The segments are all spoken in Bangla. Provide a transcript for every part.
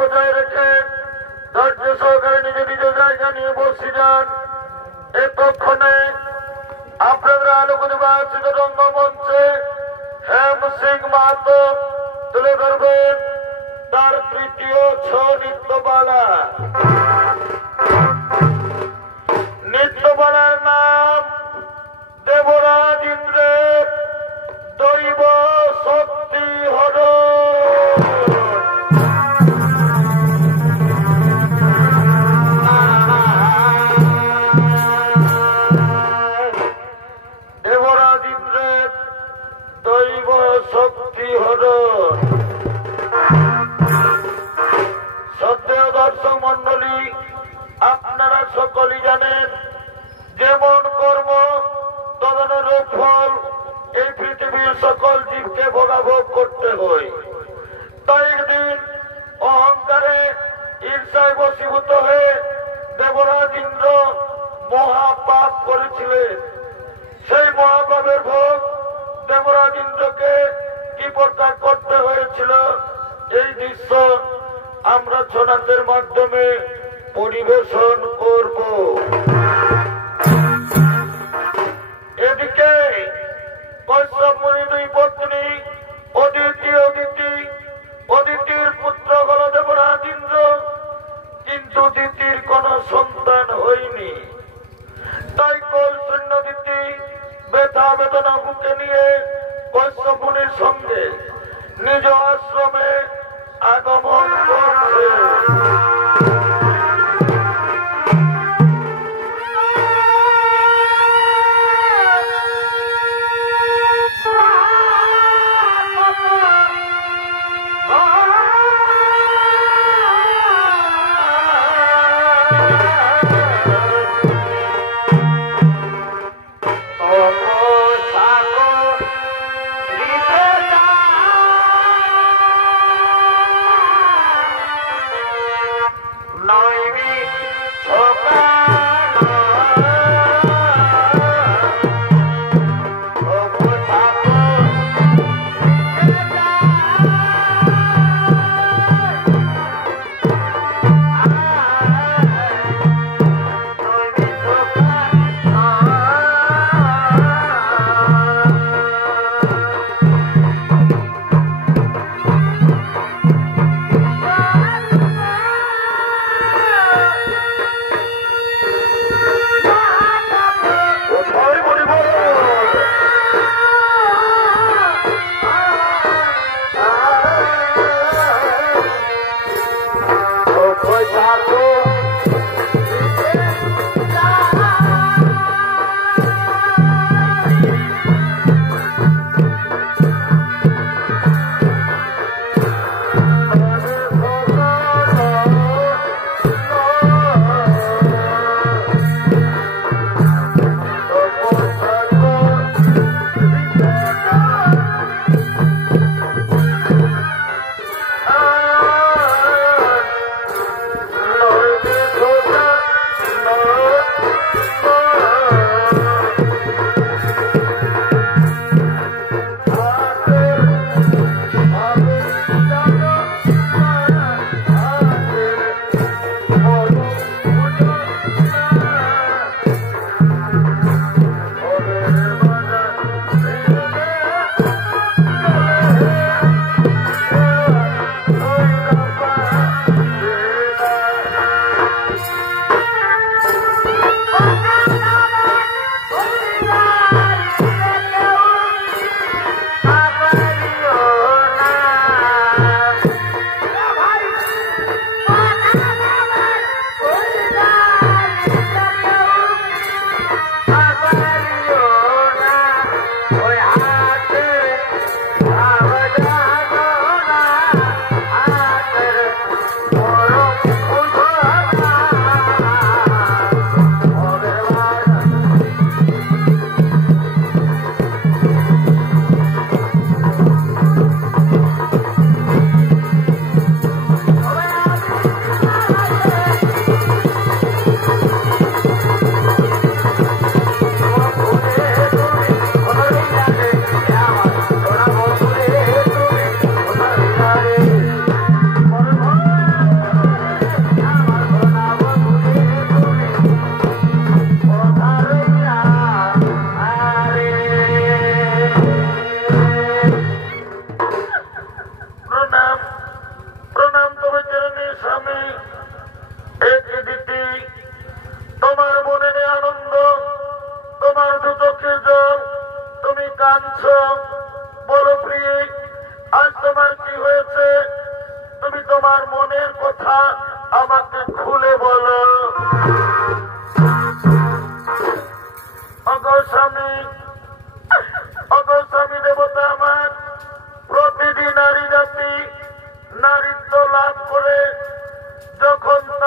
বজায় রেখে ধৈর্য সহকারে নিজ নিজ জায়গা নিয়ে বসে যান। এতক্ষণে আপনারা আলোকনির্বাচিত রঙ্গমঞ্চে হেম সিং মাহাতো তুলে ধরবেন তার তৃতীয় নৃত্যপালা। নৃত্যপালার নাম দেবরাজ ইন্দ্রের দৈব শক্তি হর। দেবরাজ ইন্দ্রের দৈব শক্তি হর। শ্রদ্ধেয় দর্শক মন্ডলী, আপনারা সকলেই জানেন যেমন কর্ম তদনুরূপ ফল এই পৃথিবীর সকল জীবকে ভোগাভোগ করতে হয়। তাই একদিন অহংকারে ঈর্ষায় বশীভূত হয়ে দেবরাজ ইন্দ্র মহাপাপ করেছিলেন। সেই মহাপাপের ভোগ দেবরাজ ইন্দ্রকে কি প্রকার করতে হয়েছিল এই দৃশ্য আমরা ছনাদের মাধ্যমে পরিবেশন করব। এদিকে কশ্যপ মুনি দুই পত্নী অদিতির পুত্র হল দেবরাজ ইন্দ্র, কিন্তু দিতির কোন সন্তান হয়নি। তাই কল শূন্য দিতি ব্যথা বেদনা বুকে নিয়ে কশ্যপ মুনির সঙ্গে নিজ আশ্রমে আগমন করছে।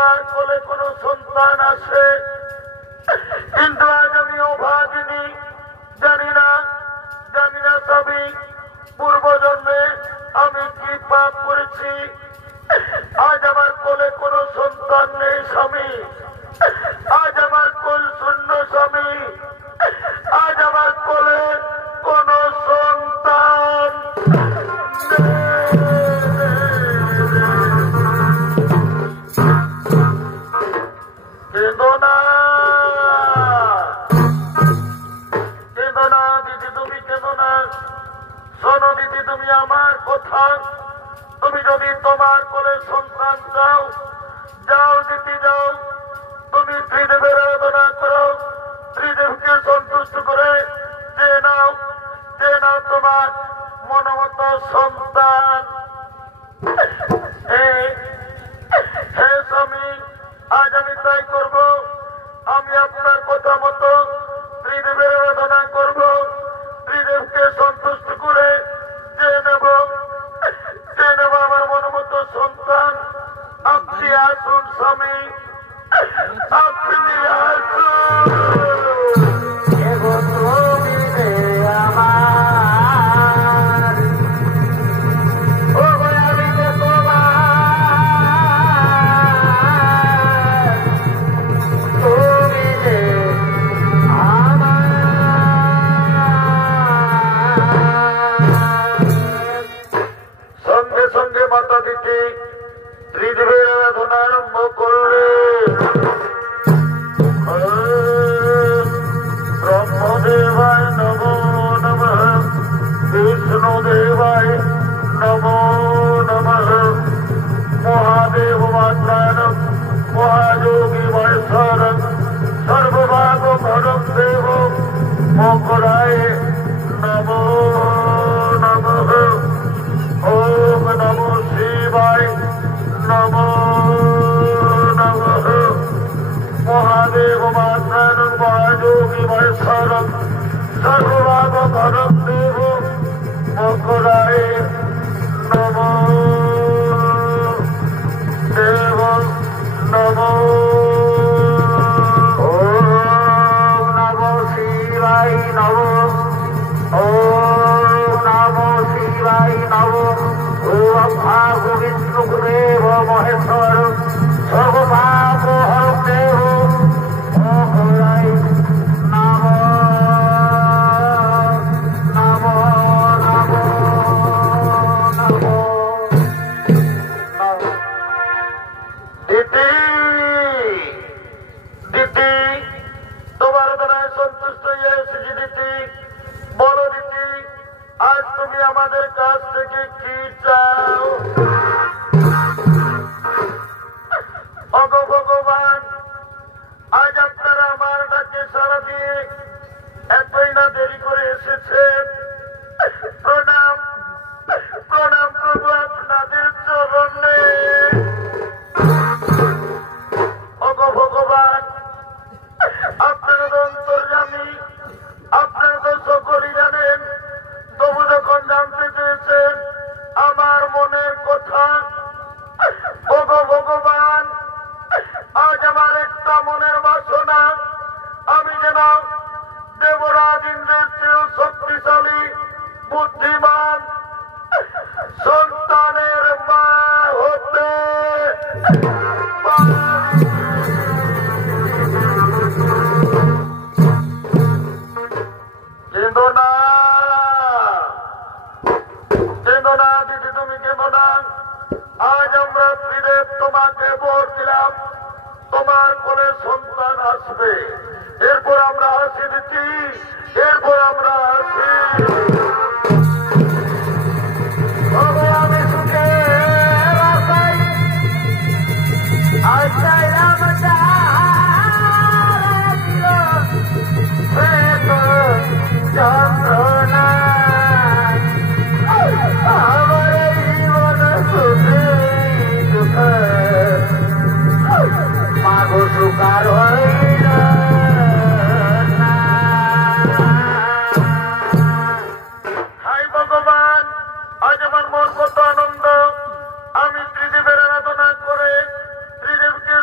আমার কোলে কোনো সন্তান আসে, কিন্তু আজ আমি অভাগিনী, জানি না স্বামী পূর্বজন্মে আমি কি পাপ করেছি। আজ আমার কোলে কোনো সন্তান নেই স্বামী, আজ আমার কোল শূন্য স্বামী, আজ আমার কোলে কোনো সন্তান কেঁদো না দিদি, তুমি কেঁদো না। শোনো দিদি, তুমি আমার কথা, তুমি যদি তোমার কোলে সন্তান চাও, যাও দিদি যাও, তুমি ত্রিদেবের আরাধনা করো, ত্রিদেবকে সন্তুষ্ট করে যে নাও তোমার মনোমত সন্তান। হে স্বামী, আজ আমি তাই করব। আমি আপনার কথা মতো ত্রিদেবের আরাধনা করব, ত্রিদেবকে সন্তুষ্ট করে যে নেব আমার মনোমত সন্তান। আপনি আসুন স্বামী, আপনি আসুন। সঙ্গে সঙ্গে মাতা দিতে ত্রিদেবের আরাধনা আরম্ভ করলে। ব্রহ্মদেবায় নমো নমঃ, বিষ্ণুদেবায় নমো নমঃ, মহাদেব মাত্রানম মহাযোগী মহেশ্বরম সর্বভাগ ভরম দেব মকরায় নমো নমঃ। ওম নমো শিবায় নমো নমঃ, মহাদেব মাত্রানম মহাযোগী মহেশ্বরম সর্বভাগ ভরম দেব মকরায় নমো দেব নমো। ওম নমো শিবায় নমো, ওম নমো শিবায় নমো। ওম ভাগ বিষ্ণুদেব মহেশ্বর সর্বভাগ হরম দেব মকরায় নমো নমো নমো নমো। দিদি তোমার দ্বারায় সন্তুষ্ট হয়ে এসেছি দিদি। বলো দিদি, আজ তুমি আমাদের কাছ থেকে কি চাও? ওগো ভগবান, আজ আপনারা আমার ডাকে সাড়া দিয়ে এতই না দেরি করে এসেছেন। প্রণাম প্রভু আপনাদের চরণে। ওগো ভগবান, আপনারা তো অন্তর্যামী, আপনারা তো সকলেই জানেন। তবু যখন জানতে চেয়েছেন আমার মনের কথা, ওগো ভগবান, আজ আমার একটা মনের বাসনা, আমি যেন দেবরাজ ইন্দ্রের চেয়েও শক্তিশালী বুদ্ধিমান সন্তানের মা হতে কেঁদো না দিদি, তুমি কেঁদো না। আজ আমরা ত্রিদেব তোমাকে বর দিলাম, তোমার কোলে সন্তান আসবে। এরপর আমরা আসি দিচ্ছি, এরপর আমরা আসি। আমি সুখে যন্ত্রণা আমার জীবন সুখে দুঃখ মাগো সুকার হইল না। হাই ভগবান, আজ আমার মন কত আনন্দ। আমি ত্রিদেবের আরাধনা করে ত্রিদেবকে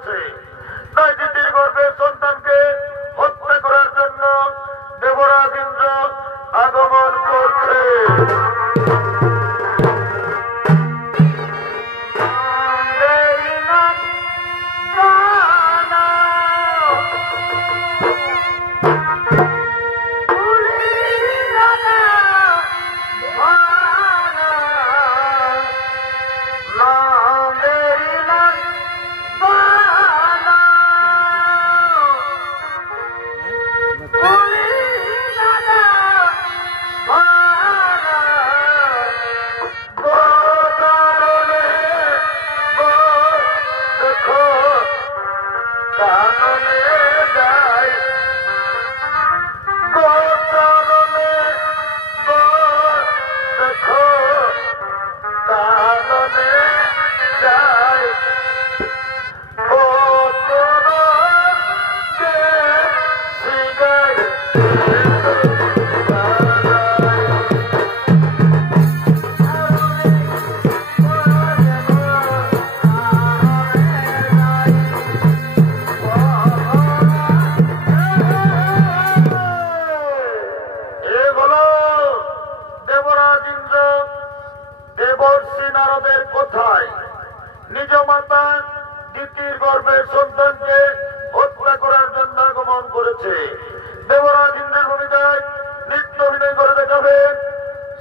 করেছে। তাই দিতির গর্ভের সন্তানকে হত্যা করার জন্য দেবরাজ ইন্দ্র আগমন করছে। নিজ মাতা দিতির গর্ভের সন্তানকে হত্যা করার জন্য আগমন করেছে। দেবরাজ ইন্দ্রের ভূমিকায় নৃত্য অভিনয় করে দেখাবেন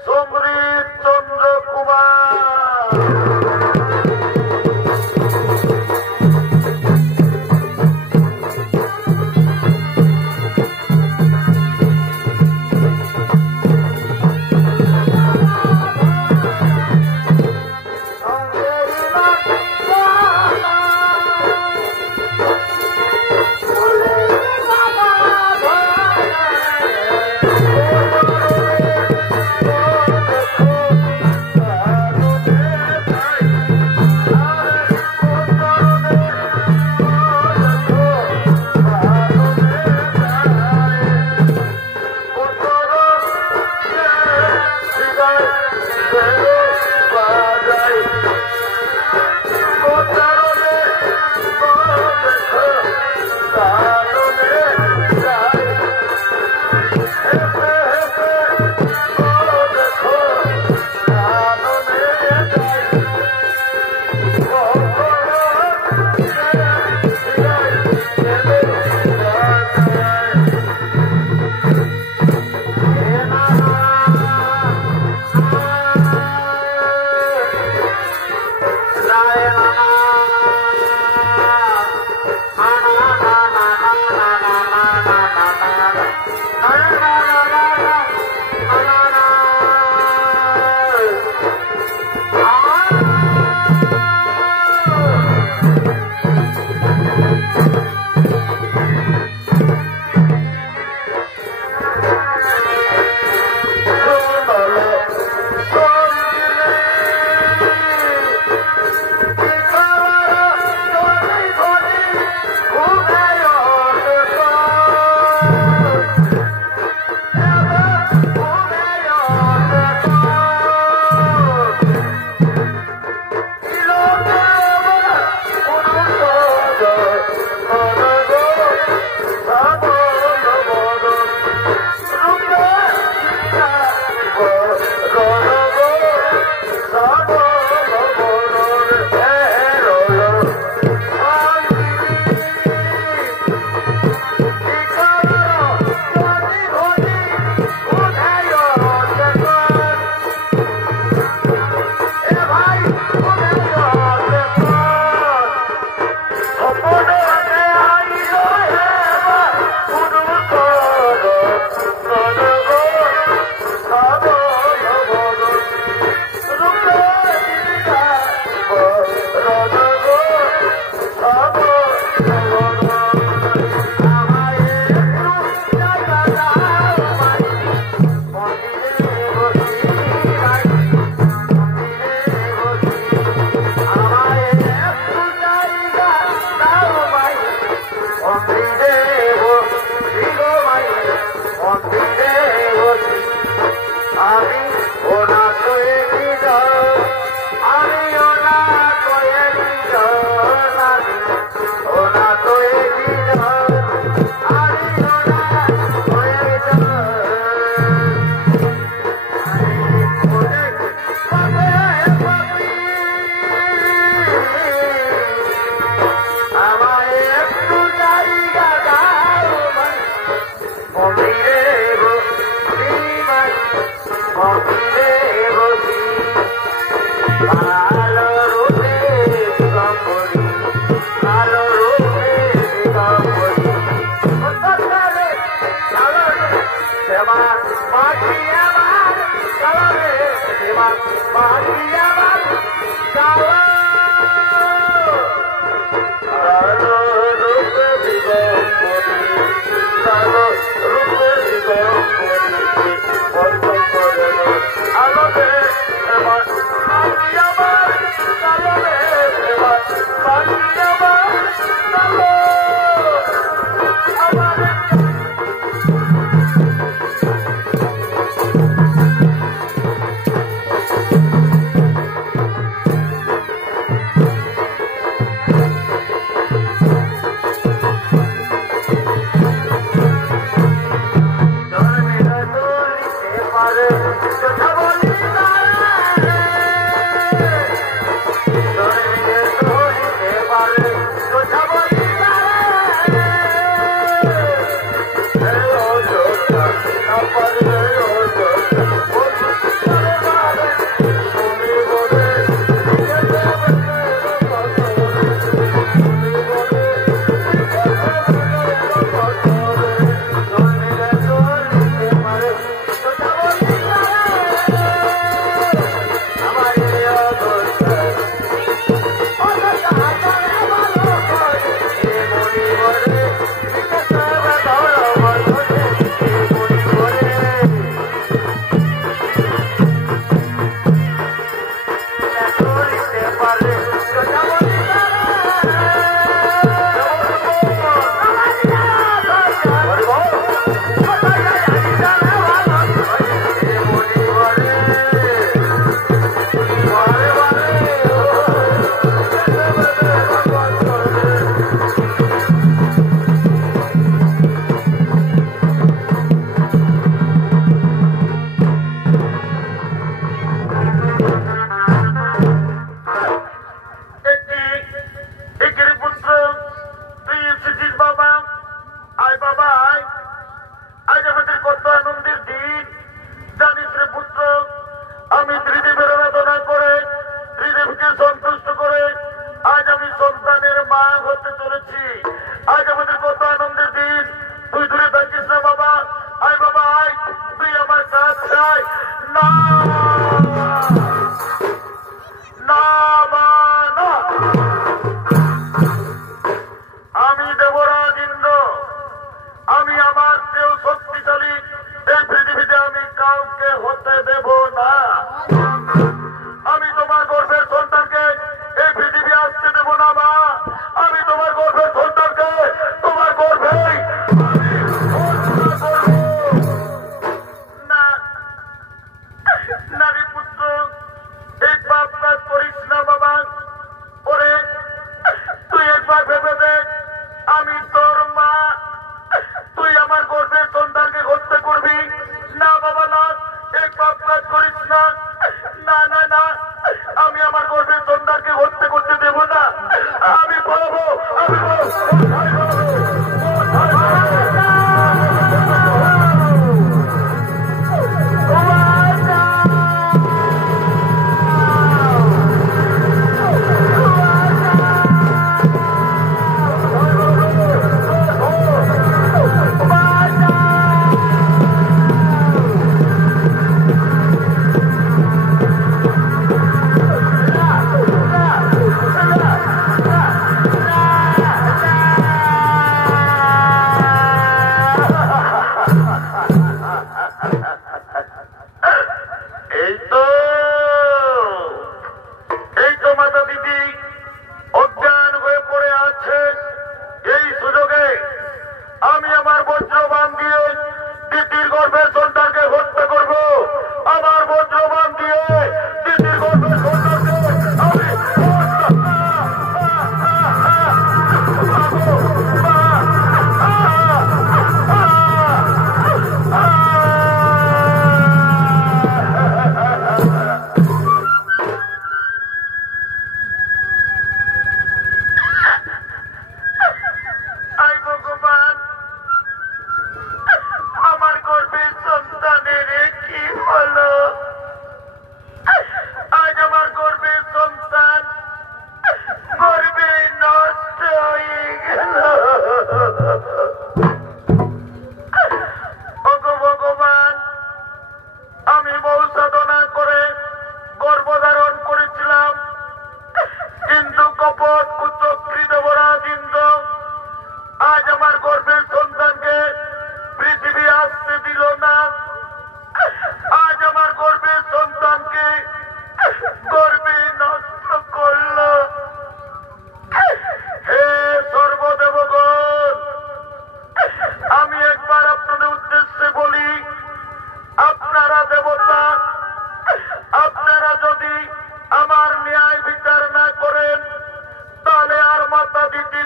সমৃত চন্দ্র কুমার। What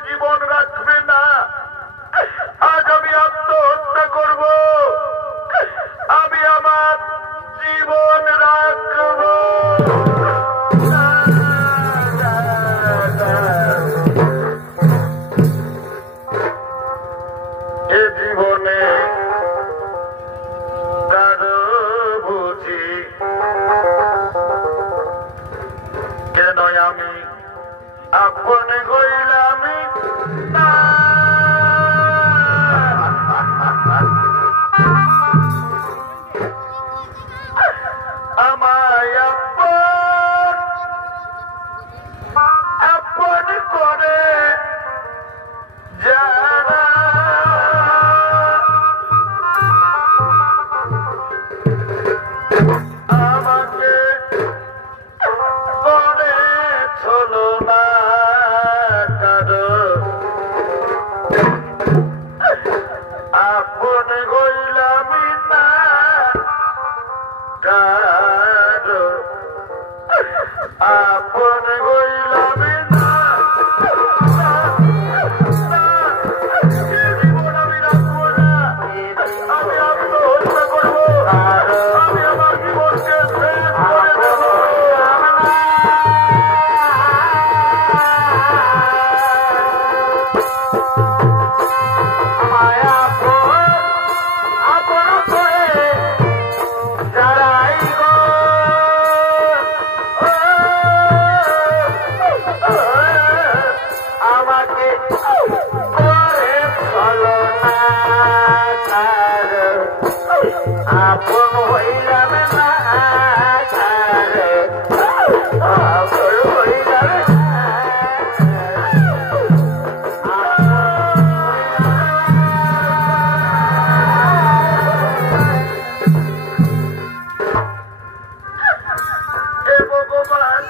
জীবন রাখবে না। আজ আমি আত্মহত্যা করব, আমি আমার জীবন রাখব। এ জীবনে কারো বুঝি কেন আমি আপন হইলাম না। আমায় আপন আপন করে যারা আমাকে করে চলো না কারো আপন হইলাম না কারো আপন হইলাম না। জীবন আমি রাখবো না, আমি আত্মহত্যা করবো, আমি আমার জীবনকে শেষ করে দেবো। আপন হইলাম না আপন হইলাম হে ভগবান,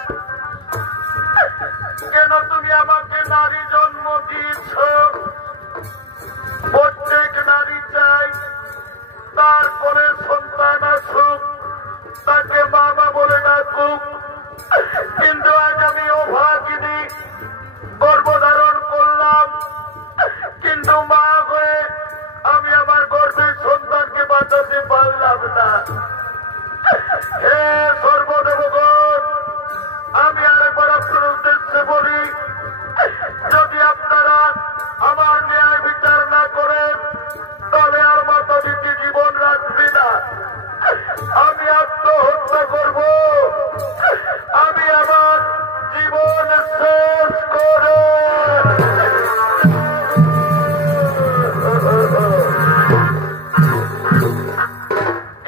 কেন তুমি আমাকে নারী জন্ম দিয়েছ? প্রত্যেক নারী চাই তারপরে সন্তান আসুক, তাকে বাবা বলে ডাকুক, কিন্তু আজ আমি অভাগিনী গর্ভধারণ করলাম, কিন্তু মা হয়ে আমি আমার গর্ভের সন্তানকে বাঁচাতে পারলাম না। হে সর্বদেবগণ, আমি আরেকবার আপনার উদ্দেশ্যে বলি, যদি আপনারা আমার ন্যায় বিচার না করেন তাহলে আর মাতা দিদি জীবন রাখবি না। আমি আত্মহত্যা করব, আমি আমার জীবন শেষ করে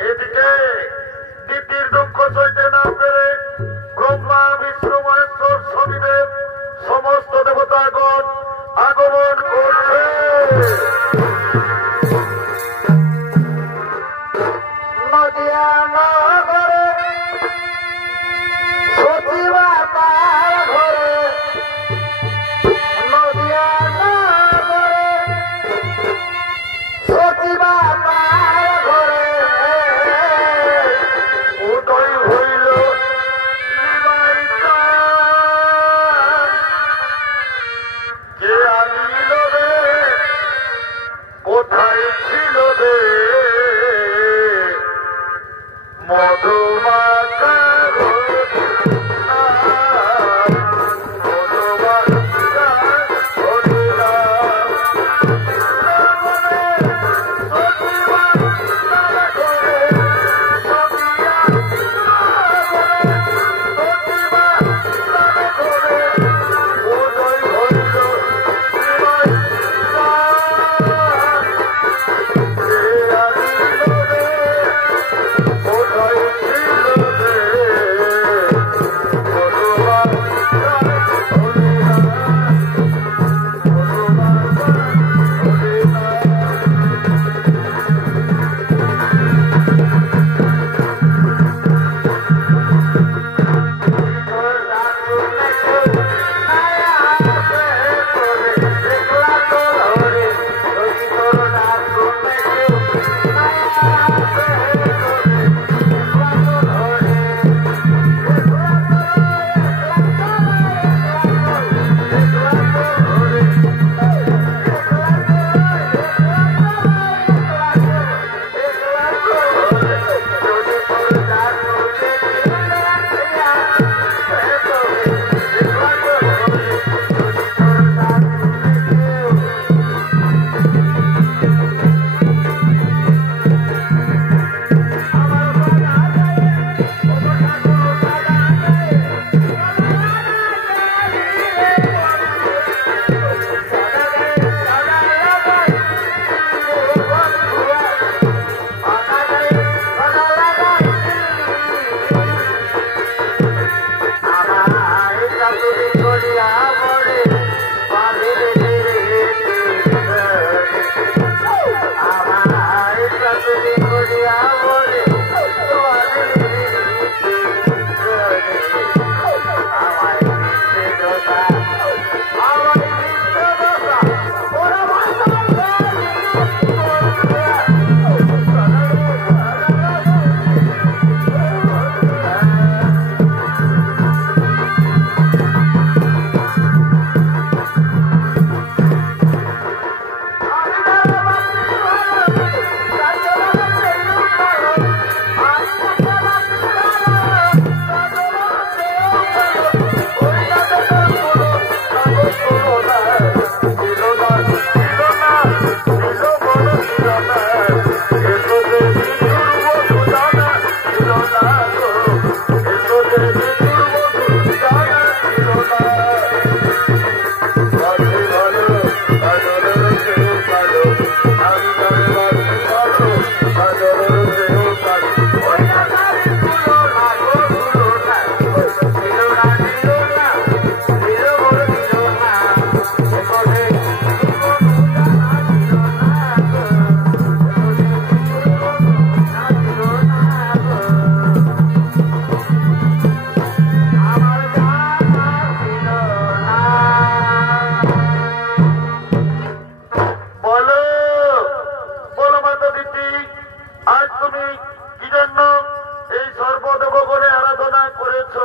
এদিকে দিদির দুঃখ সইতে না পেরে ব্রহ্মা বিষ্ণু মহেশ্বর শনিদেব সমস্ত দেবতাগণ আগমন করছে। নদিয়া নগরে সচিবা তার ঘরে, নদিয়া নগরে সচিবা তার ঘরে উদয় হইল নিমাই চাঁদ। কে আনিল রে, কোথায় ছিল রে মধুমাখা ছিল রে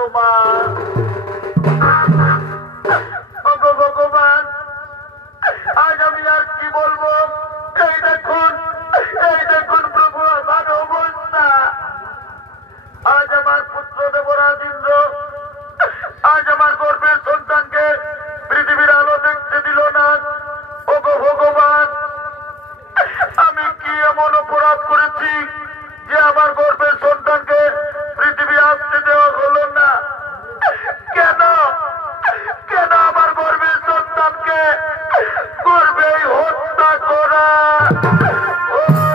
গো মা। ওগো ভগবান, আজ আমি আর কি বলবো? এই দেখুন প্রভু আমার অবস্থা। আজ আমার পুত্র দেবরাজ ইন্দ্র আজ আমার গর্ভের সন্তানকে পৃথিবীর আলো দেখতে দিল না। ওগো ভগবান, আমি কি এমন অপরাধ করেছি যে আমার গর্ভের সন্তানকে পৃথিবী আসতে দেওয়া হলো না? কেন কেন আমার গর্ভের সন্তানকে গর্ভেই হত্যা করা হলো?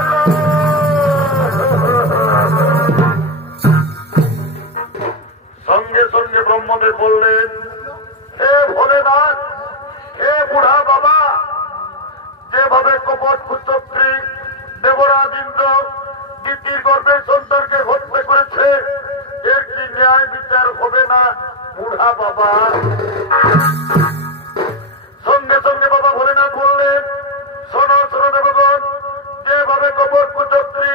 সঙ্গে সঙ্গে ব্রহ্মদেব বললেন, হে ভোলেনাথ, হে বুড়া বাবা, যেভাবে কপট কুচক্রী দেবরাজ ইন্দ্র দিতির গর্ভের সন্তানকে হত্যা করেছে, এর কি ন্যায় বিচার হবে না বুড়া বাবা? সঙ্গে সঙ্গে বাবা ভোলেনাথ বললেন, শোনো শোনো দেবগণ, যেভাবে কপট কুচক্রী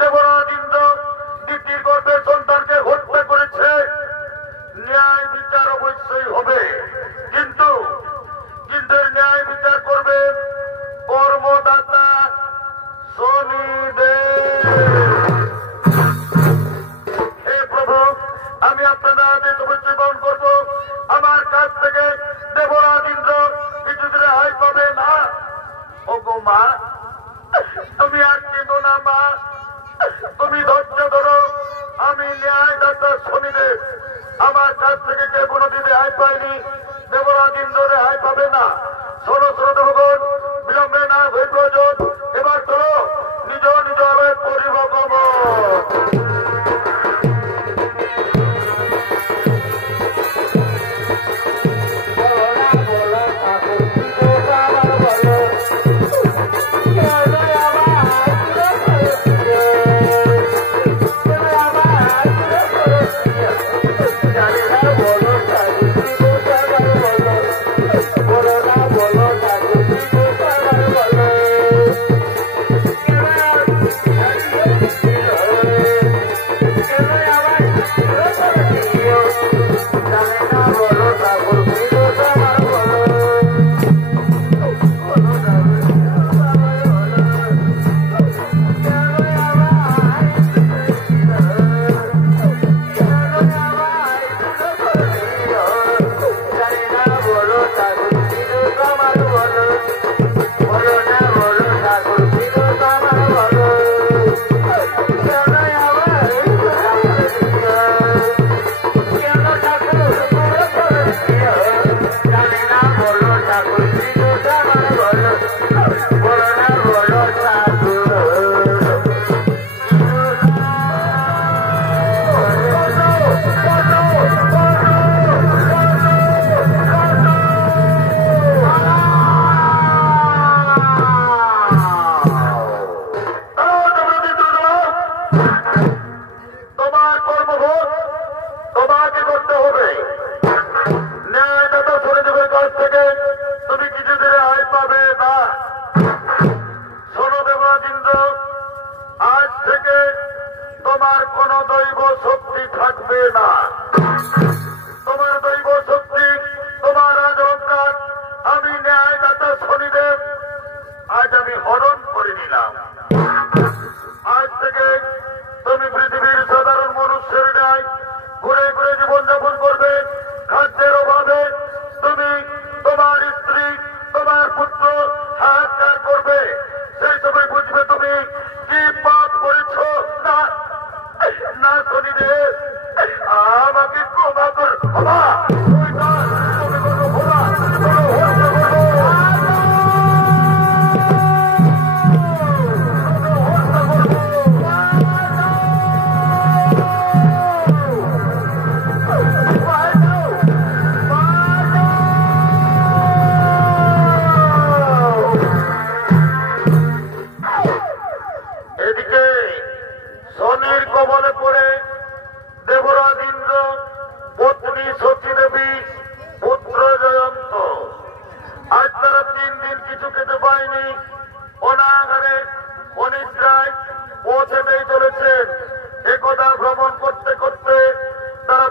দেবরাজ ইন্দ্র দিতির গর্ভের সন্তানকে হত্যা করেছে, ন্যায় বিচার অবশ্যই হবে, কিন্তু ন্যায় বিচার করবেন কর্মদাতা শনিদেব। হে প্রভু, আমি আপনার আদেশ অবশ্যই পালন করবো। আমার কাছ থেকে দেবরাজ ইন্দ্র কিছুদিন রেহাই পাবে না। ওগো মা, তুমি আর কেঁদো না মা, তুমি ধৈর্য ধরো। আমি ন্যায়দাতা শনিদেব, আমার কাছ থেকে কে কোনোদিন রেহাই পায়নি, দেবরাজ ইন্দ্র রেহাই পাবে না। ষোলো ষোলো দেবগণ, বিলম্বে না হয়ে প্রয়োজন, এবার চলো নিজ নিজ আলোয় পরিভগব।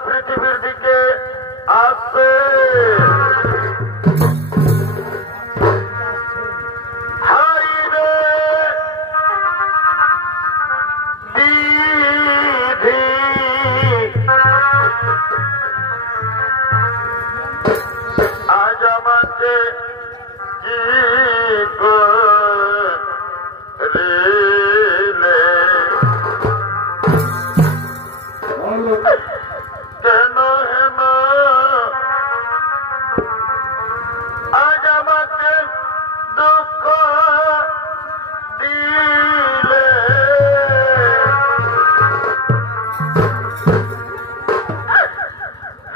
পৃথিবীর কেন হেন আজ আমাকে দুঃখ দিলে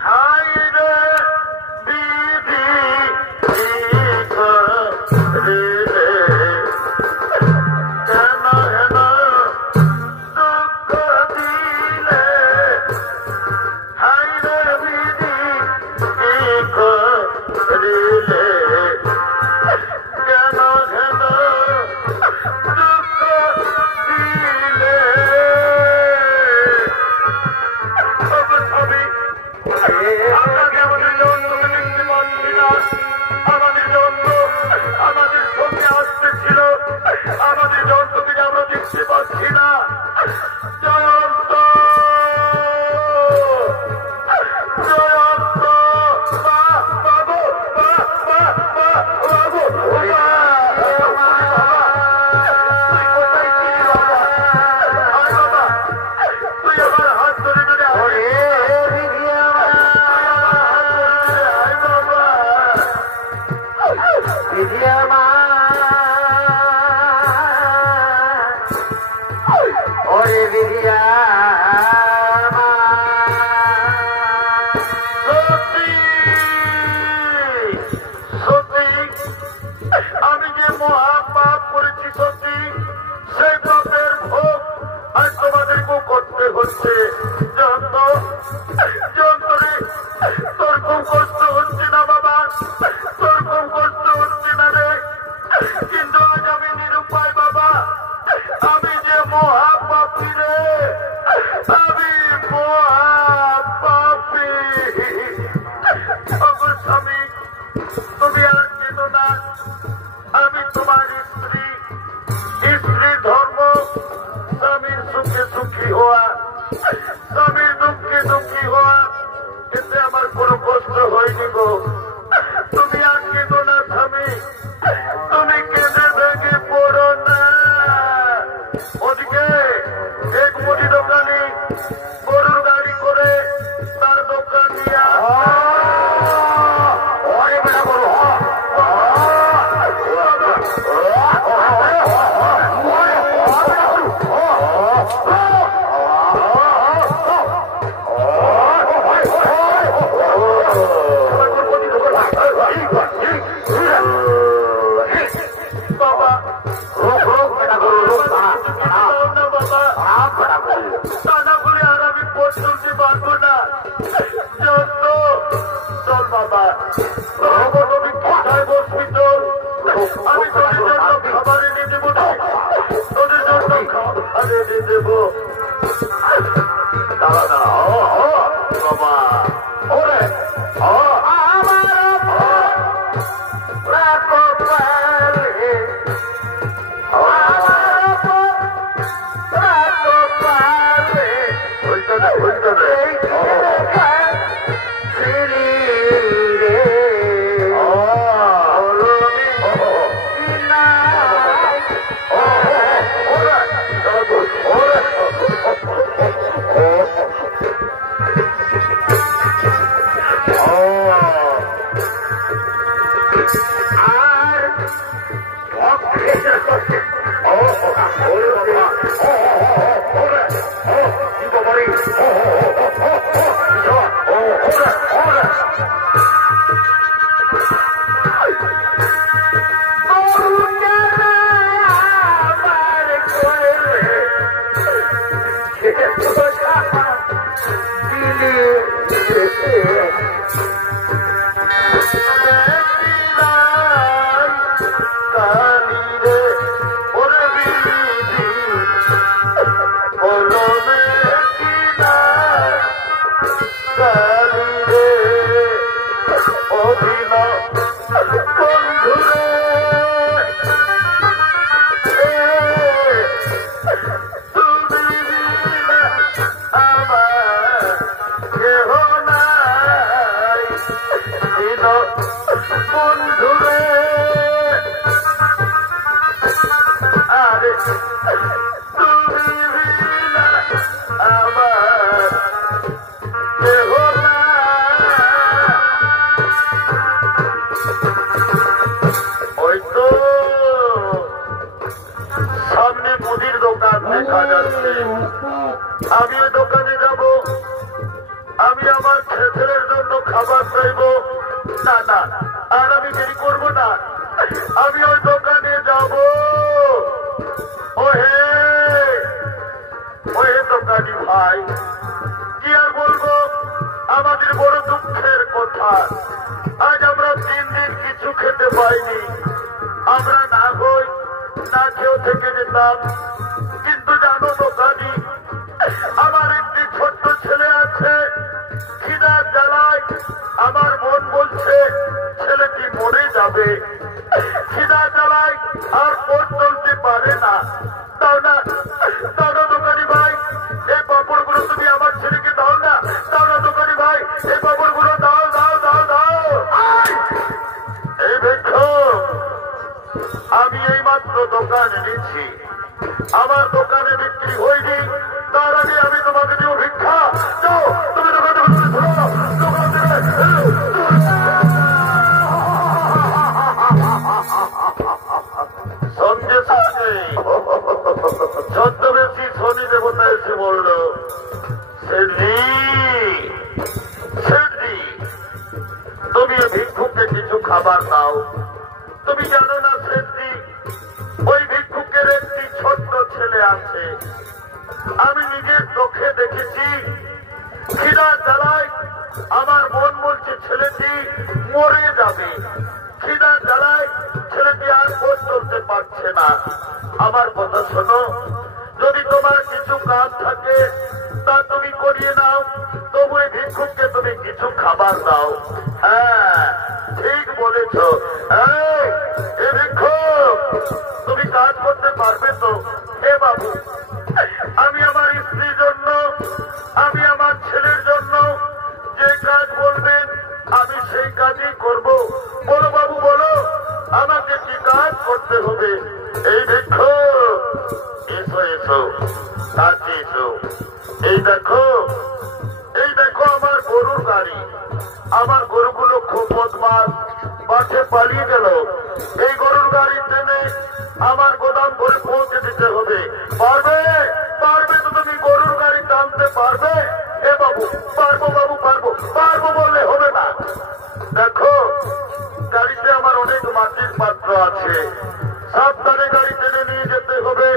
হাই রে বিধি রে কেন হেন দুঃখ দিলে হাই রে বিধি রিলে কেন হেন দুঃখ দিলে আপনাকে আমাদের জন্য দেখতে পাচ্ছি না আমাদের জন্য আমাদের সঙ্গে আসতেছিল আমাদের জন্তুকে আমরা দেখতে পাচ্ছি না জয়ন্ত জয়ন্ত বাবু বাবু তুই আমার হাত ধরে ধরে ওরে বিধিয়া আমি যে মহা পাপ করেছি সত্যি সেই পাপের ভোগ আর তোমাদেরকেও করতে হচ্ছে যন্ত্রে তোর খুব কষ্ট হচ্ছে না বাবা তোর খুব কষ্ট হচ্ছে না রে কিন্তু আজ আমি নিরুপায় বাবা আমি যে মহা পাপী রে আমি মহা পাপী স্বামী তুমি আর চেতো না আমি তোমার স্ত্রী স্ত্রীর ধর্ম স্বামীর সুখে সুখী হওয়া স্বামীর দুঃখে দুঃখী হওয়া এতে আমার কোনো কষ্ট হয়নি গো তুমি আর কেঁদো না স্বামী তুমি কেঁদে ভেঙে পড়ো না ওদিকে এক মুদি দোকানি গরুর গাড়ি করে তার দোকান নিয়ে আমি তোদের জন্য খাবার এনে দেবো তোদের জন্য খাবার এনে দেবো দাঁড়া দাঁড়া বাবা ওরে খাবার চাইব। না না, আর আমি দেরি করবো না, আমি ওই দোকানে যাব। ওহে ওহে দোকানি ভাই, কি আর বলবো, আমাদের বড় দুঃখের কথা, আজ আমরা 3 দিন কিছু খেতে পাইনি। আমরা না হই না খেয়েও থেকে যেতাম, কিন্তু জানো দোকানি, আমার একটি ছোট্ট ছেলে আছে, খিদার জ্বালায় আমার মন বলছে ছেলেটি মরে যাবে। খিদার জ্বালায় আর পেট চলতে পারে না। দাও না, দাও না দোকানি ভাই, এই পাপড়গুলো তুমি আমার ছেলেকে দাও না। দাও না দোকানি ভাই, এই পাপড়গুলো দাও দাও দাও দাও। এই দেখো, আমি এই মাত্র দোকান এনেছি, আমার দোকানে বিক্রি হয়নি, তার আগে আমি তোমাকে দিব ভিক্ষা। যাও তুমি দোকানে দোকান থেকে সঙ্গে সঙ্গে ছদ্মবেশী শনি দেবতা এসে বলল, সেঠজি সেঠজি, তুমি ভিক্ষুককে কিছু খাবার দাও। তুমি জানো না সেঠজি, ওই ভিক্ষুকের একটি ছোট্ট ছেলে আছে, আমি নিজের চোখে দেখেছি। খিদার জ্বালায় আমার মন বলছে ছেলেটি মরে যাবে। খিদার জ্বালায় ছেলেটি আর পথ চলতে পারছে না। আমার কথা শোনো, যদি তোমার কিছু কাজ থাকে তা তুমি করিয়ে নাও, তবু এই ভিক্ষুককে তুমি কিছু খাবার দাও। হ্যাঁ ঠিক বলেছ। এই ভিক্ষুক, তুমি কাজ করতে পারবে তো? হে বাবু, আমি আমার স্ত্রীর জন্য, আমি আমার ছেলের জন্য যে কাজ বলবেন আমি সেই কাজই করব। বলো বাবু বলো, আমাকে কি কাজ করতে হবে? এই ভিক্ষুক, এসো এসো, কাছে এসো। এই দেখো, এই দেখো আমার গরুর গাড়ি। আমার গরুগুলো খুব বদমাশ, মাঠে পালিয়ে গেল। এই গরুর গাড়ি টেনে আমার গোদাম ঘরে পৌঁছে দিতে হবে। পারবে? পারবে তো তুমি গরুর গাড়ি টানতে পারবে? এ বাবু, পারবো বাবু, পারবো। পারবো বললে হবে না। দেখো, গাড়িতে আমার অনেক মাটির পাত্র আছে, সাবধানে গাড়ি টেনে নিয়ে যেতে হবে।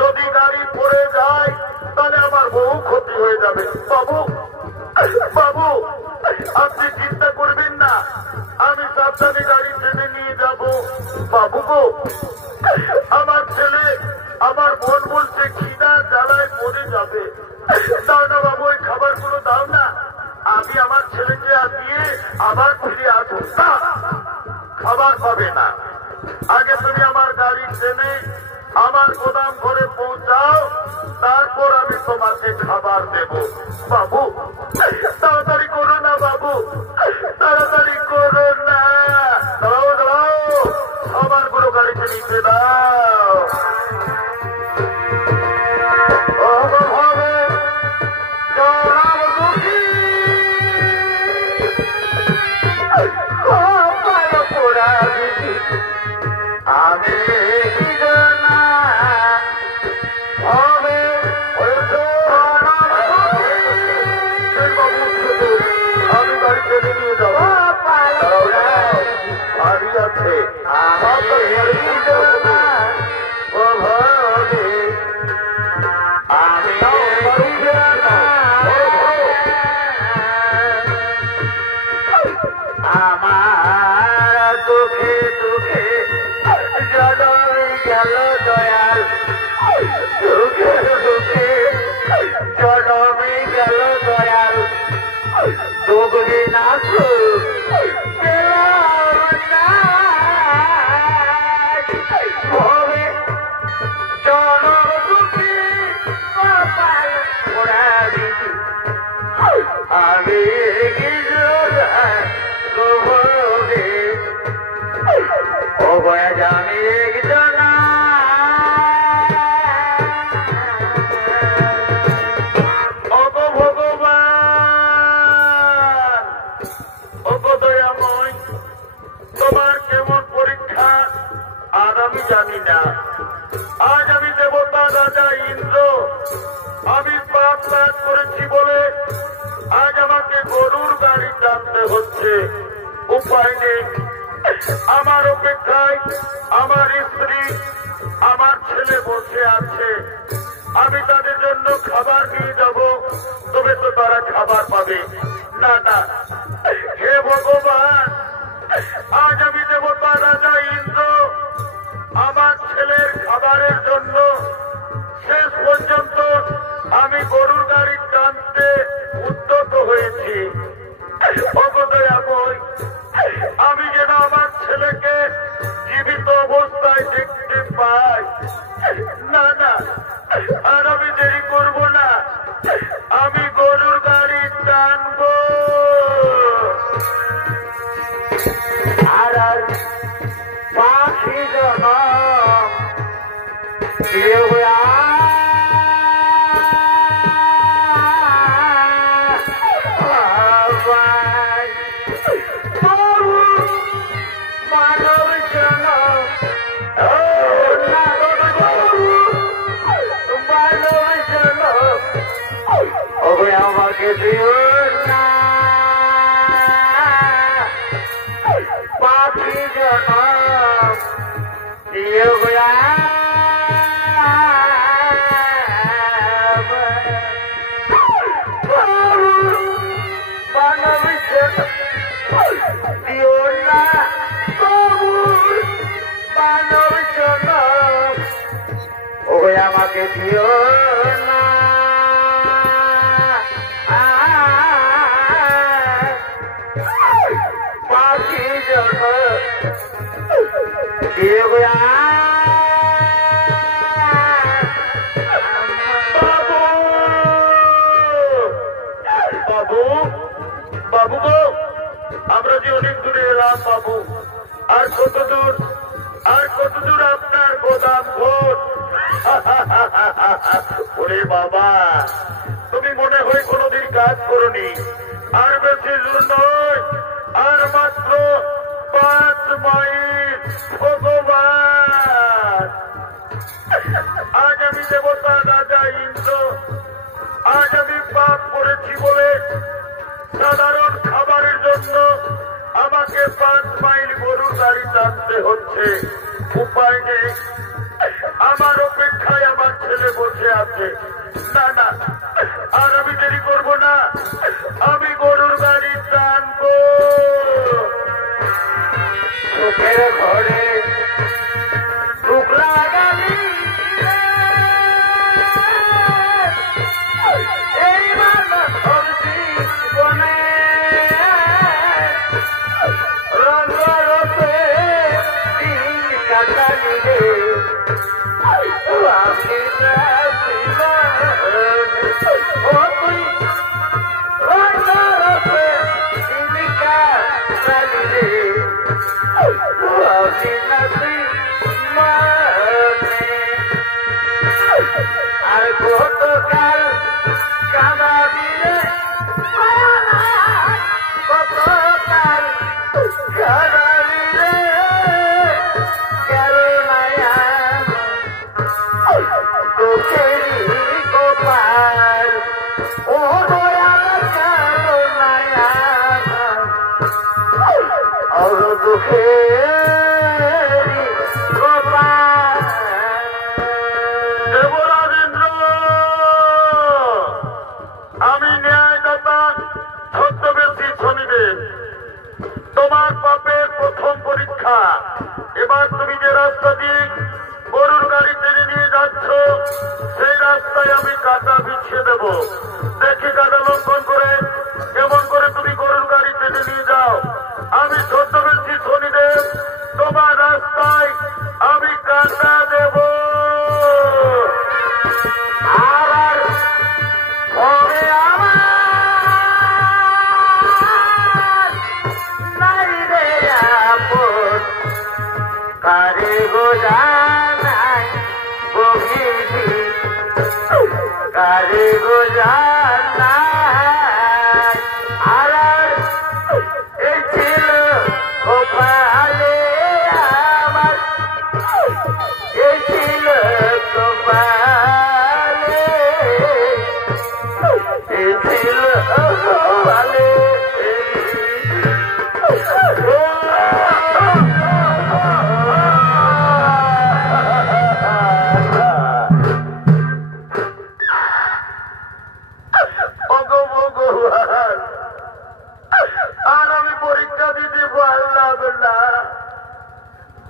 যদি গাড়ি পড়ে যায় তাহলে আমার বহু ক্ষতি হয়ে যাবে। বাবু বাবু, আপনি চিন্তা করবেন না, আমি সাবধানে গাড়ি টেনে নিয়ে যাব। বাবু গো, আমার ছেলে, আমার মন বলছে খিদা জ্বালায় মরে যাবে। দাও না বাবু, ওই খাবারগুলো দাও না, আমি আমার ছেলেকে দিয়ে আবার ফিরে আসবো। না, খাবার পাবে না, আগে তুমি আমার গাড়ি টেনে আমার গোদাম ঘরে পৌঁছাও, তারপর আমি তোমাকে খাবার দেব। বাবু তাড়াতাড়ি করো না বাবু, তাড়াতাড়ি করো না। দাও দাও, খাবারগুলো গাড়িতে নিতে দাও। আমি আমি গাড়ি টেনে নিয়ে যাবো। গাড়ি আছে, আমার দুঃখে দুঃখে জনমে গেল দয়াল, দুঃখে দুঃখে জনমে গেল দয়াল, দুগুলি না জনম দুঃখী ওরা দিদি আমি অবয়া জানি একজনা অগ ভগবান, অগ দয়াময় উপায় নেই। আমার অপেক্ষায় আমার স্ত্রী আমার ছেলে বসে আছে। আমি তাদের জন্য খাবার নিয়ে যাব, তবে তো তারা খাবার পাবে না। না, হে ভগবান, আজ আমি দেবতা রাজা ইন্দ্র আমার ছেলের খাবারের জন্য শেষ পর্যন্ত আমি গরুর গাড়ি টানতে উদ্যত হয়েছি। অবদয়াময়, আমি যেন আমার ছেলেকে জীবিত অবস্থায় দেখতে পাই। না না, আর আমি দেরি করব না, আমি গরুর গাড়ি টানবো। আর পাখি জন মানব জন আমাকে দিও না, পাখি জন দিও মানব জন দিও না, মানব জন আমাকে দিও না, পাখি জন দিও বাবু, বাবু, বাবু গো, আমরা যে অনেক দূরে এলাম বাবু। আর কত দূর, আর কত দূর আপনার গোদাম ঘর? ওরে বাবা, তুমি মনে হয় কোনোদিন কাজ করনি। আর বেশি দূর নয়, আর মাত্র 5 মাইল। ভগবান, আজ আমি দেবতা রাজা ইন্দ্র, আজ আমি পাপ করেছি বলে সাধারণ খাবারের জন্য আমাকে 5 মাইল গরুর গাড়ি টানতে হচ্ছে। উপায় নেই, আমার অপেক্ষায় আমার ছেলে বসে আছে। না না, আর আমি দেরি করব না, আমি গরুর গাড়ি টানবো। সুখের ঘরে দুঃখ লাগালি এই মানব জীবনে রঙরূপে দিন কাটালি রে, আমি ও তুই রঙরূপে দিন কাটালি রে, আর গতকাল কাদা দিলে, গতকাল কাদা দিলে গেল মায়া তোকেরই গোপাল, ও দয়াল গেল মায়া আর দুঃখে দেবরাজেন্দ্র, আমি ন্যায়দাতা পারলাম, আর আমি পরীক্ষা দিতে পারলাম না।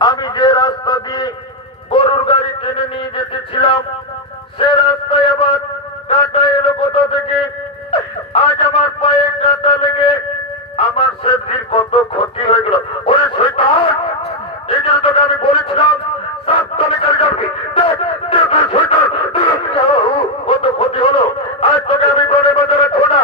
আমি যে রাস্তা দিয়ে গরুর গাড়ি টেনে নিয়ে যেতেছিলাম সে রাস্তায় আবার কাঁটা এলো কোথা থেকে। আজ আমার পায়ে কাঁটা লেগে আমার সেফটির কত ক্ষতি হয়ে গেল। ওরে শয়তান, এই জন্য তোকে আমি বলেছিলাম সাত তালিকার গাড়ি কত ক্ষতি হলো। আজ তোকে আমি প্রাণে বাঁচা রাখবো না।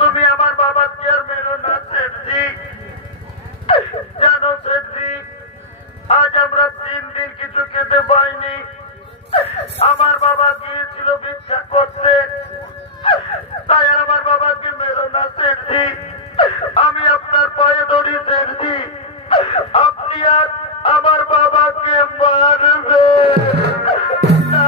তুমি আমার বাবাকে আর মেরো না সেঠজি। জানো সেঠজি, আজ আমরা 3 দিন কিছু খেতে পাইনি। আমার বাবা গিয়েছিল ভিক্ষা করতে, তাই আর আমার বাবাকে মেরো না সেঠজি। আমি আপনার পায়ে ধরি সেঠজি, আপনি আর আমার বাবাকে মারবে না।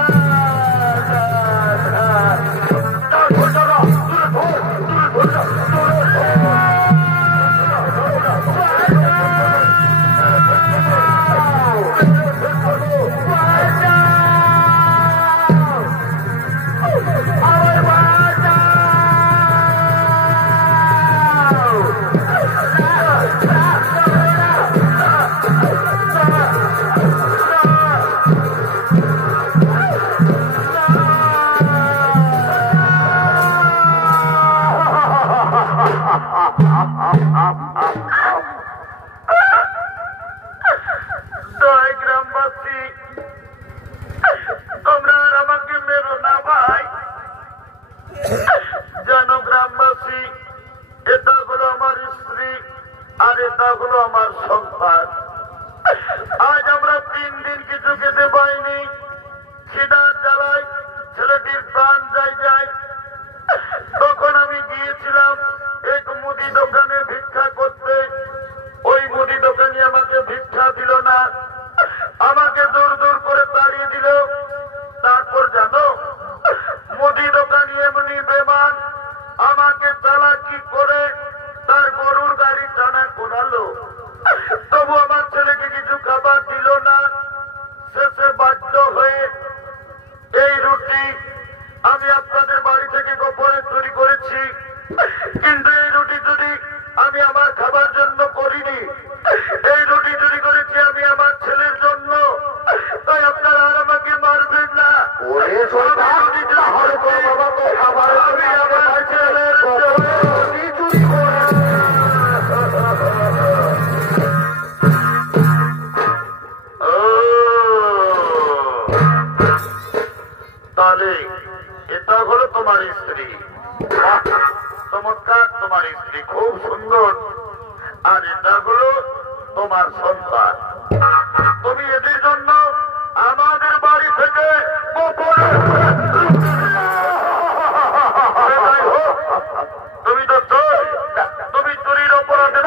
গ্রামবাসী, তোমরা আর আমাকে মেরো না ভাই। জানো গ্রামবাসী, এটা হলো আমার স্ত্রী আর এটা হলো আমার সন্তান। আজ আমরা 3 দিন কিছু খেতে পাইনি। খিদার জ্বালায় ছেলেটির প্রাণ যায়। তখন আমি গিয়েছিলাম এক মুদি দোকানে ভিক্ষা করতে। ওই মুদি দোকানি আমাকে ভিক্ষা দিল না, আমাকে দূর দূর করে তাড়িয়ে দিল। তারপর জানো, মুদি দোকানি এমনি বেমান আমাকে চালাকি করে তার গরুর গাড়ি টানা করালো। তবু আমার ছেলেকে কিছু খাবার দিল না। শেষে বাধ্য হয়ে এই রুটি আমি আপনাদের বাড়ি থেকে গোপনে চুরি করেছি। কিন্তু এই রুটি চুরি আমি আমার খাবার জন্য করিনি, এই রুটি চুরি করেছি আমি আমার ছেলের জন্য। তাই আপনারা আর আমাকে মারবেন না। আমি আমার ছেলের তাহলে এটা হলো তোমার স্ত্রী। চমৎকার, তোমার স্ত্রী খুব সুন্দর। আর এটা হলো তোমার সন্তান। তুমি এদের জন্য আমাদের বাড়ি থেকে তুমি তো চোর, তুমি চুরির অপরাধে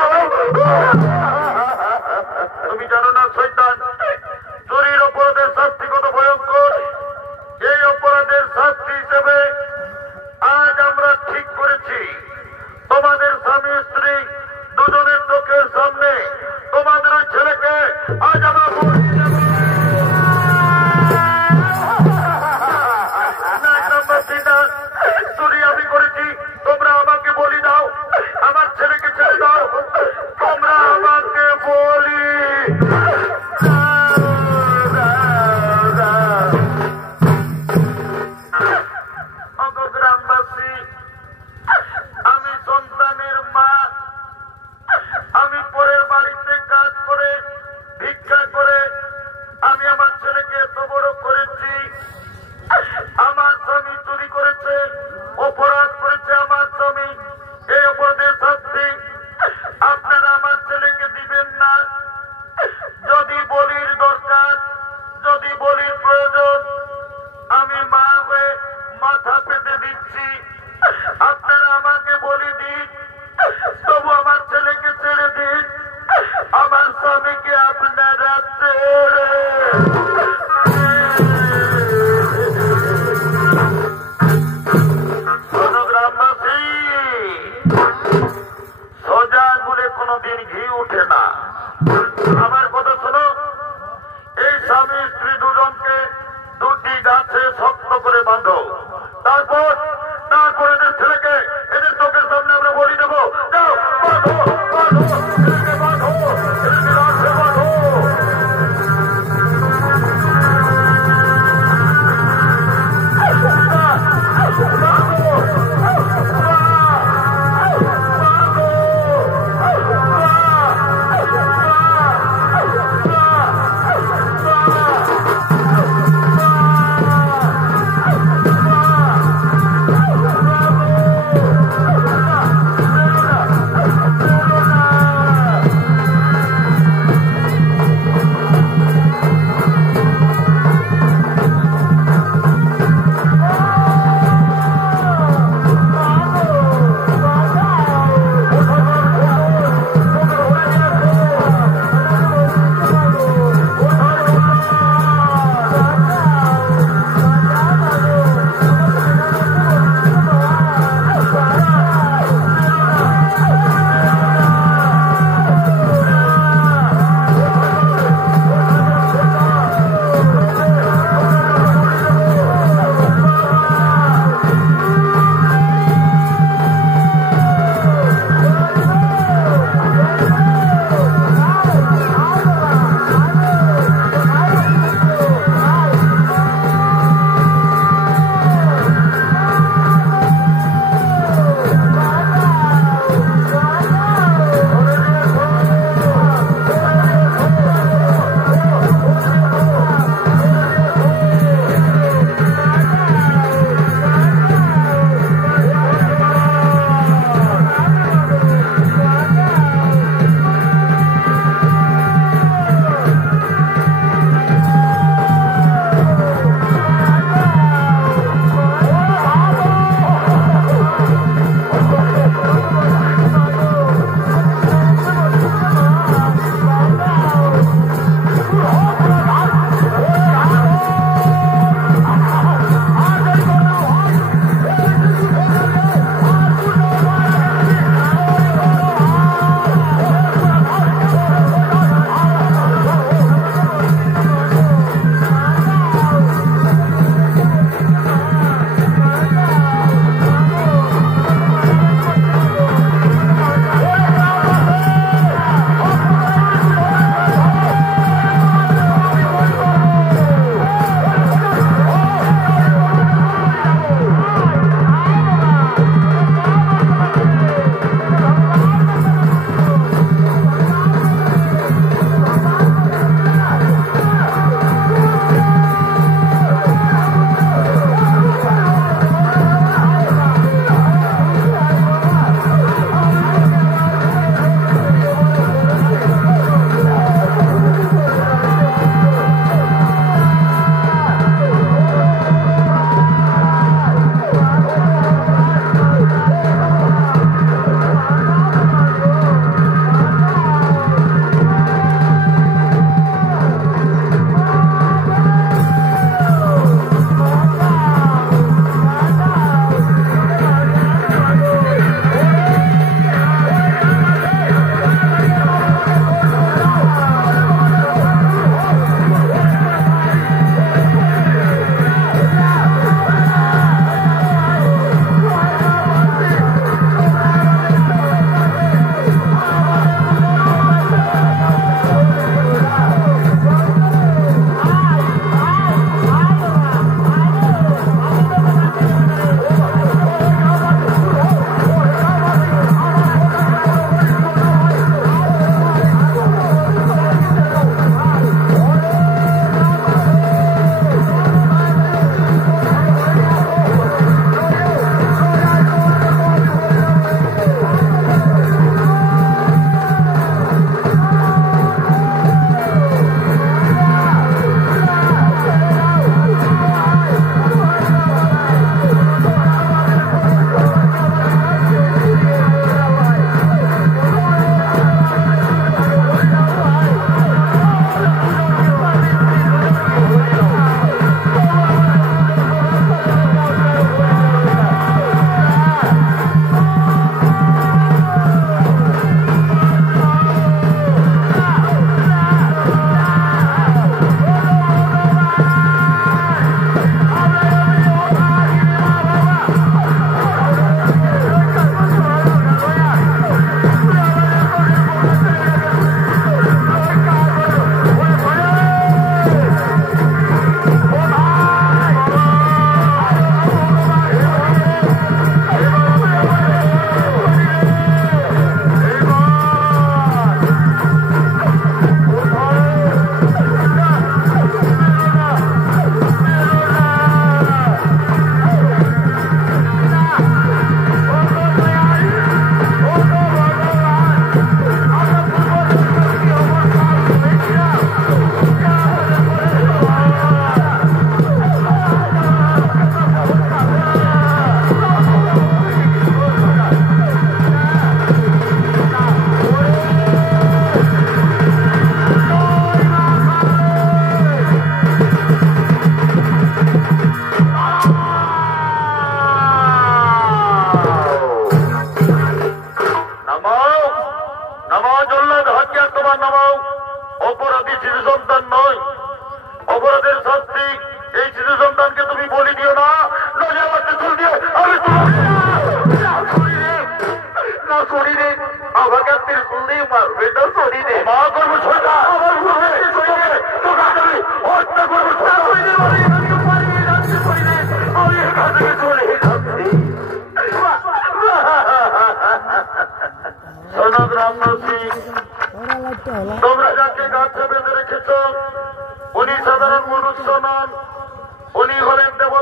তুমি জানো না শয়তান, চুরির অপরাধের শাস্তি কত ভয়ঙ্কর। এই অপরাধের শাস্তি হিসেবে আজ আমরা ঠিক করেছি তোমাদের স্বামী স্ত্রী দুজনের চোখের সামনে তোমাদের ওই ছেলেকে আজ আমরা চুরি আমি করেছি, তোমরা আমাকে বলি দাও, আমার ছেলেকে ছেড়ে দাও, তোমরা আমাকে বলি গ্রামবাসী। আমি সন্তানের মা, আমি পরের বাড়িতে কাজ করে ভিক্ষা করে আমি আমার ছেলেকে এত বড় করেছি। আমার স্বামী চুরি করেছে, অপরাধ করেছে আমার স্বামী। এই অপরাধের শাস্তি আপনারা আমার ছেলেকে দিবেন না। যদি বলির দরকার, যদি বলির প্রয়োজন, আমি মা হয়ে মাথা পেতে দিচ্ছি। আপনারা আমাকে বলি দিন, তবু আমার ছেলেকে ছেড়ে দিন। আমার স্বামীকে আপনারা ছেড়ে ধরে শক্ত করে বাঁধো। তারপর এদের ছেলেকে এদের চোখের সামনে আমরা বলি দেবো, যাও বাঁধো বাঁধো এদেরকে বাঁধো, এদেরকে রাখতে বাঁধো।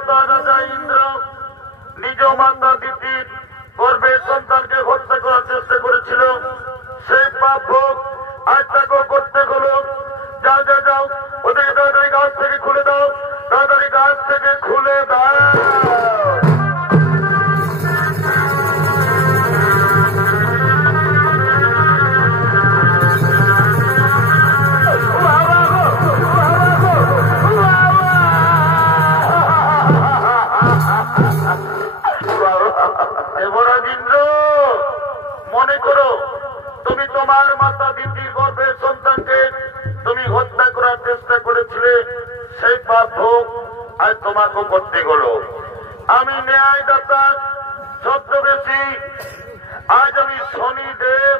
দেবতা রাজা ইন্দ্র নিজ মাতা দিতির গর্ভে সন্তানকে হত্যা করার চেষ্টা করেছিল, সেই পাপ ভোগ আজ তাকেও করতে হলো। যাও যাও যাও, ওদেরকে তাড়াতাড়ি গাছ থেকে খুলে দাও, তাড়াতাড়ি গাছ থেকে খুলে দাও। মনে করো তুমি তোমার মাতা দিদির গর্ভের সন্তানকে তুমি হত্যা করার চেষ্টা করেছিলে, সেই পাপ ভোগ আজ তোমাকে করতে হলো। আমি ন্যায়দাতা ছদ্মবেশী, আজ আমি শনিদেব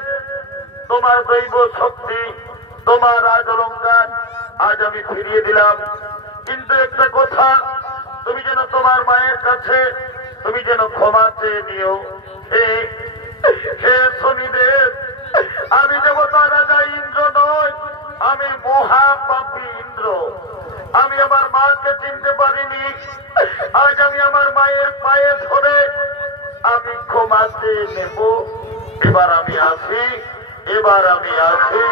তোমার দৈব শক্তি, তোমার রাজ অলঙ্কার আজ আমি ফিরিয়ে দিলাম। কিন্তু একটা কথা, তুমি যেন তোমার মায়ের কাছে তুমি যেন ক্ষমা চেয়ে নিও। হে শনিদেব, আমি দেবতা রাজা ইন্দ্র নই, আমি মহাপাপী ইন্দ্র। আমি আমার মাকে চিনতে পারিনি, আজ আমি আমার মায়ের পায়ে ধরে আমি ক্ষমা চেয়ে নেব। এবার আমি আসি, এবার আমি আসি।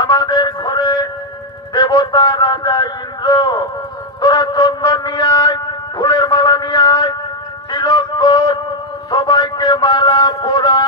আমাদের ঘরে দেবতা রাজা ইন্দ্র, তোরা চন্দন নিয়ে আয়, ফুলের মালা নিয়ে আয়, তিলক কর, সবাইকে মালা পরা।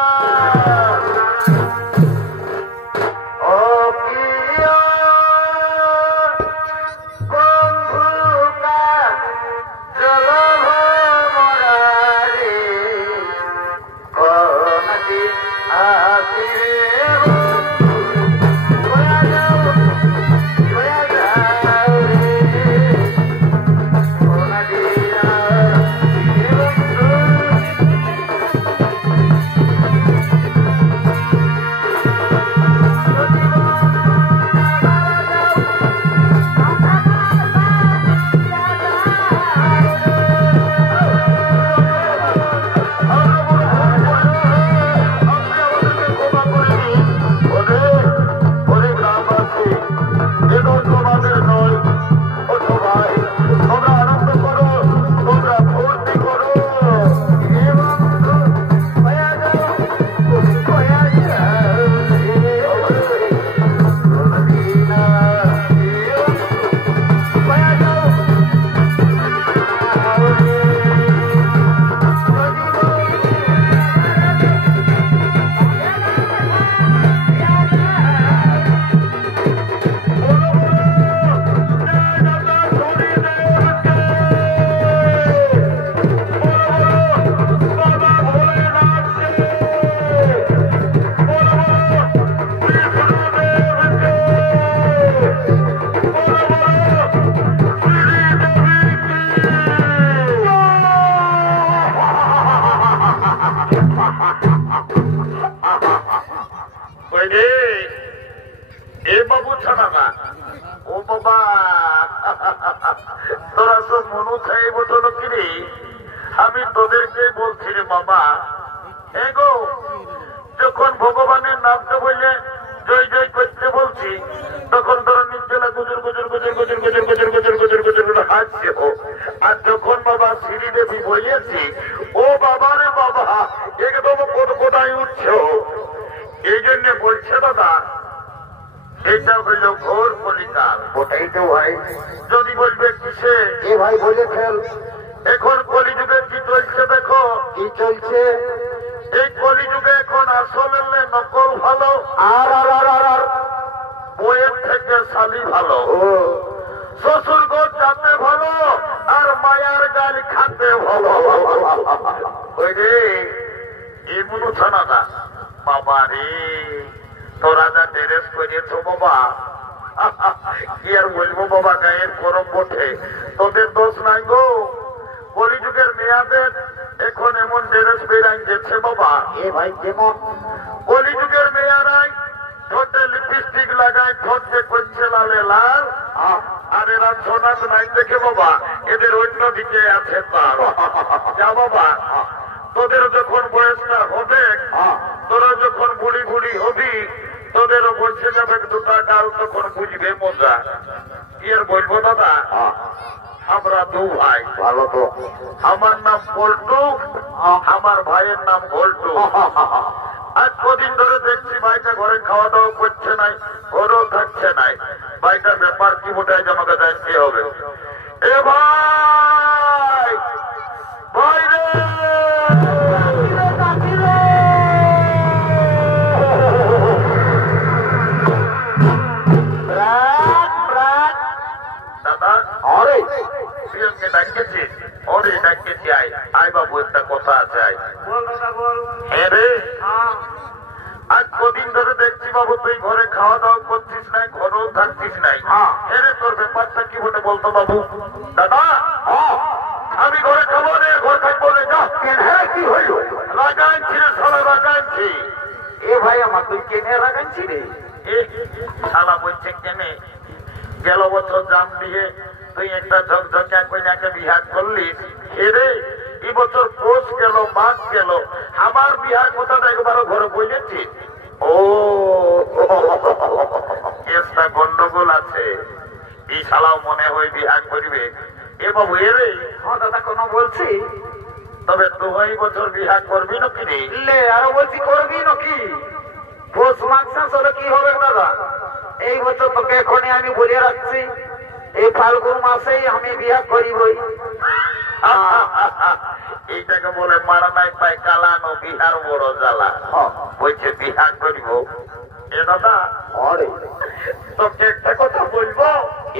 তোরা সব মনু খাই বসলো কিরে, আমি তোদেরকে বলছি রে বাবা। এগো যখন ভগবানের নামটা বললে জয় জয় করতে বলছি, তখন তোরা নির্জলা গুজর গুজর গুজর গুজর গুজর গুজর গুজর গুজর গুজর গুজর হাসছে। আর যখন বাবা শ্রীদেবী বলেছি, ও বাবা রে বাবা, একদম কোথায় উঠছ। এই জন্য বলছে দাদা, এটা হইল ঘোর কলিকাল। ওটাই তো ভাই, যদি বলবে কিসে, এ ভাই বলে ফেল। এখন কলিযুগে কি চলছে দেখো। কি চলছে এই কলিযুগে? এখন আসলে নকল ভালো, আর আর আর আর আর বইয়ের থেকে শালি ভালো, ও শ্বশুর ঘর যাতে ভালো, আর মায়ার গাল খাতে ভালো। ওই রে এমন ছানা না বাবা রে, তোরা যা ড্রেস করেছ বাবা, কি আর বলবো বাবা, গায়ের গরম বটে। তোদের দোষ নাই গো, কলিযুগের মেয়াদের এখন এমন ড্রেস বেরাই গেছে বাবা। এ ভাই যেমন কলিযুগের মেয়ারাই ঠোঁটে লিপস্টিক লাগায়, ঠোঁটকে করছে লালে লাল, আর এরা সোনাত নাই দেখে বাবা এদের অন্যদিকে আছে তার। যা বাবা, তোদের যখন বয়সটা হবে, তোরা যখন বুড়ি বুড়ি হবি, তোদেরও বসে যাবে দুটা ডাল, তখন বুঝবে মজা। এর বলবো দাদা, আমরা দু ভাই। ভালো তো। আমার নাম পল্টু, আমার ভাইয়ের নাম ভল্টু। আজ কদিন ধরে দেখছি ভাইটা ঘরে খাওয়া দাওয়া করছে নাই, ঘরেও থাকছে নাই। ভাইটার ব্যাপার কি ওটাই আমাকে জানতে হবে। এ ভাই, ভাই রে, দাদা আরে প্রিয়কে ডাকতেছিস? ওরে ডাকতেছি, আয় আয় বাবু, একটা কথা আছে, আয়। হ্যাঁ রে, আজ কদিন ধরে দেখছি বাবু তুই ঘরে খাওয়া দাওয়া করছিস নাই, ঘরেও থাকছিস নাই। হ্যাঁ রে, তোর ব্যাপারটা কি বলে বলতো বাবু? দাদা আমি ঘরে খাবো রে, ঘর থাকবো রে। যা, হ্যাঁ কি হইল? রাগাইছি রে শালা, রাগাইছি। এ ভাই আমার তুই কেনে রাখাচ্ছি রে? এ শালা বলছে কেনে? গেল বছর জাম দিয়ে তুই একটা ঝকঝকা কইনাকে বিহার করলি, রে এই বছর পোষ গেল, মাঘ গেল, আমার বিহার কথাটা একবারও ঘরে বলেছি। ও কেসটা গন্ডগোল আছে, এই শালাও মনে হয় বিহার করবে। এ বাবু রে, হ্যাঁ দাদা কোনো বলছি, তবে তুই এই বছর বিহার করবি নাকি রে? লে আরো বলছি করবি নাকি? পোষ মাঘ শেষ হলে কি হবে দাদা? এই বছর তোকে এখনই আমি বলে রাখছি, এই ফাল্গুন মাসেই আমি বিয়া করিবই। এইটাকে বলে মারা নাই পায় কালানো, বিহার বড় জ্বালা। বলছে বিহার করিব। এ দাদা আরে তোকে একটা কথা বলবো।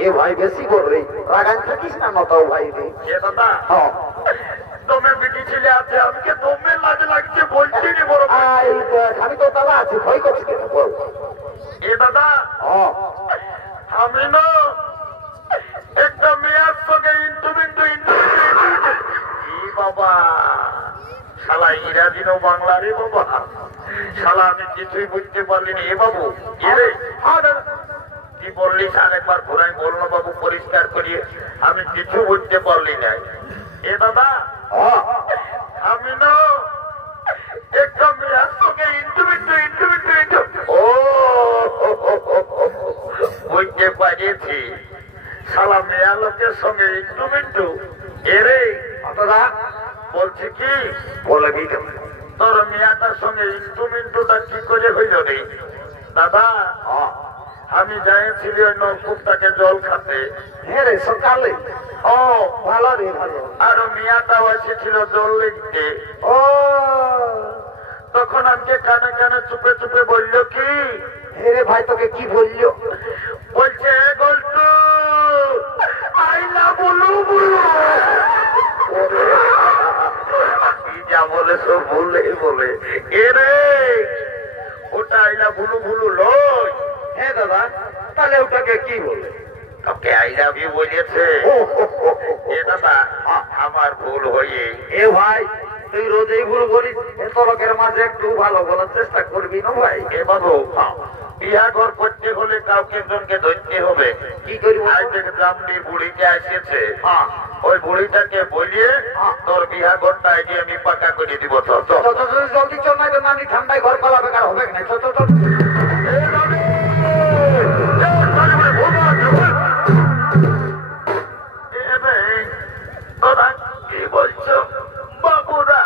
এ ভাই বেশি কর রে, রাগান থাকিস না নতাও ভাই রে। এ দাদা তুমি বিটি ছেলে আছে, আমাকে দমে লাজ লাগছে, বলছি নি বড় ভাই। আমি তো তালা আছি, ভয় করছি কেন বল? এ দাদা আমি না একটা মেয়ের সঙ্গে বাবা, শালা ইংরাজি নো বাংলা রে বাবা, শালা আমি কিছুই বুঝতে পারলিনি। এ বাবু এরে কি বললিস আরেকবার ঘুরাই বললো বাবু, পরিষ্কার করিয়ে, আমি কিছু বুঝতে পারলি না। এ দাদা আমি না একটা মেয়ের সঙ্গে ও বুঝতে পারিয়েছি, শালা মেয়া লোকের সঙ্গে ইন্টু এরে দাদা বলছি কি বলবি তোর মেয়াটার সঙ্গে ইন্টুটা কি করে হইল রে? দাদা আমি যাইছিলি ওই নলকূপটাকে জল খাতে। হ্যাঁ রে সকালে। ও ভালো রে ভালো। আর মেয়াটাও এসেছিল জল লিখতে। ও তখন আমাকে কানে কানে চুপে চুপে বললো কি, হ্যাঁ রে ভাই তোকে কি বললো? বলছে গল্টু আইলা বলু বলু। যা বলে সব বলে বলে এরে, ওটা আইলা ভুলু ভুলু লই। হ্যাঁ দাদা, তাহলে ওটাকে কি বলে? তোকে আই লাভ ইউ বলেছে। এ দাদা আমার ভুল হয়ে। এ ভাই তুই রোজই ভুল বলিস, এত লোকের মাঝে একটু ভালো বলার চেষ্টা করবি না ভাই? এ বাবু বিয়া ঘর করতে হলে কাউকে একজনকে ধরতে হবে। কি করবো? আজ থেকে জামনি বুড়িটা এসেছে, ওই বুড়িটাকে বলিয়ে তোর বিয়া ঘরটা আগে আমি পাকা করে দিব। জলদি চল, নাই তো নানি ঠান্ডায় ঘর পালা বেকার হবে না। চল চল চল। তোরা কি বলছো বাবুরা?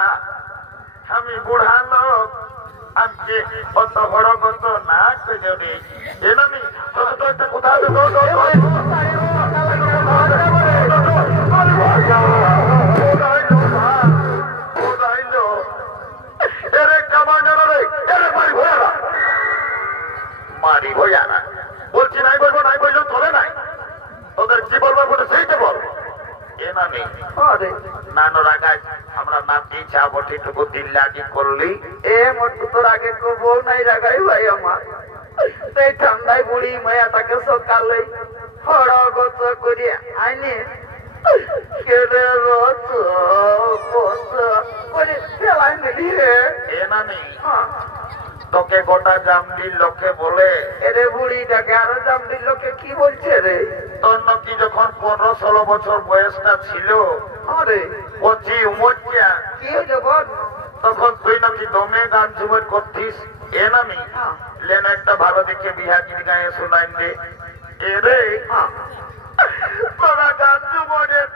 আমি বুড়া লোক, আমি অত বড় গত না করে আমি একটা কোথাও মারি ভয়ারা বলছি, নাই বলবো, নাই বললেও চলে নাই। তোদের কি বলবো বলে সেইটা বল। এ নানি নানো রাগাই আমরা নাতি চাবো ঠিকটুকু দিন লাগি করলি। এ মটু তোর আগে বউ নাই রাগাই ভাই আমার, সেই ঠান্ডায় বুড়ি মায়াটাকে সকালে হড়গত করে আইনে কেড়ে রস করে ফেলাই মিলি রে। এ নানি তোকে গোটা জামলির লোকে বলে। এরে বুড়িটাকে আরো জামলির লোকে কি বলছে রে? তোর নাকি যখন 15-16 বছর বয়সটা ছিল, আরে কচি উমরটা, কি হইলো বল? তখন তুই নাকি দমে গান ঝুমের করতিস। এ নামি লেন একটা ভালো দেখে বিহাগির গায়ে শোনাইন দে। এরে তোরা গান ঝুমরের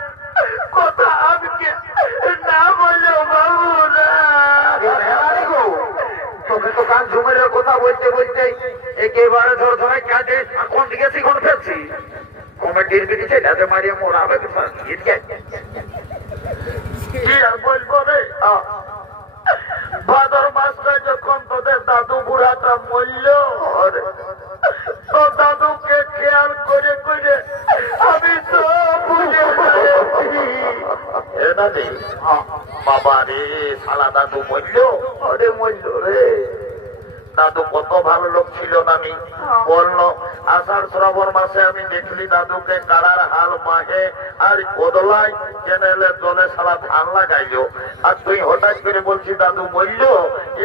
কথা আমাকে না বললেও বাবু না। তোকে তো গান ঝুমের কথা বলতে বলতে একেবারে ধর ধরে কাজে কোন দিকে শিখন ফেলছি। কমিটির বিড়িছে যাতে মারিয়ে মোড়াবে কি আর বলবো রে, ভাদর মাসটা যখন তোদের দাদু বুড়াটা মরল, তো দাদুকে খেয়াল করে করে আমি তো বুঝে গেছি। বাবা রে, শালা দাদু মরল। ওরে মরল রে। দাদু কত ভালো লোক ছিল নামি বললো। আষাঢ় শ্রাবণ মাসে আমি দেখলি দাদুকে কারার হাল মাহে আর কোদলায় কেনেলে জলে সারা ধান লাগাইল। আর তুই হঠাৎ করে বলছি দাদু মরল।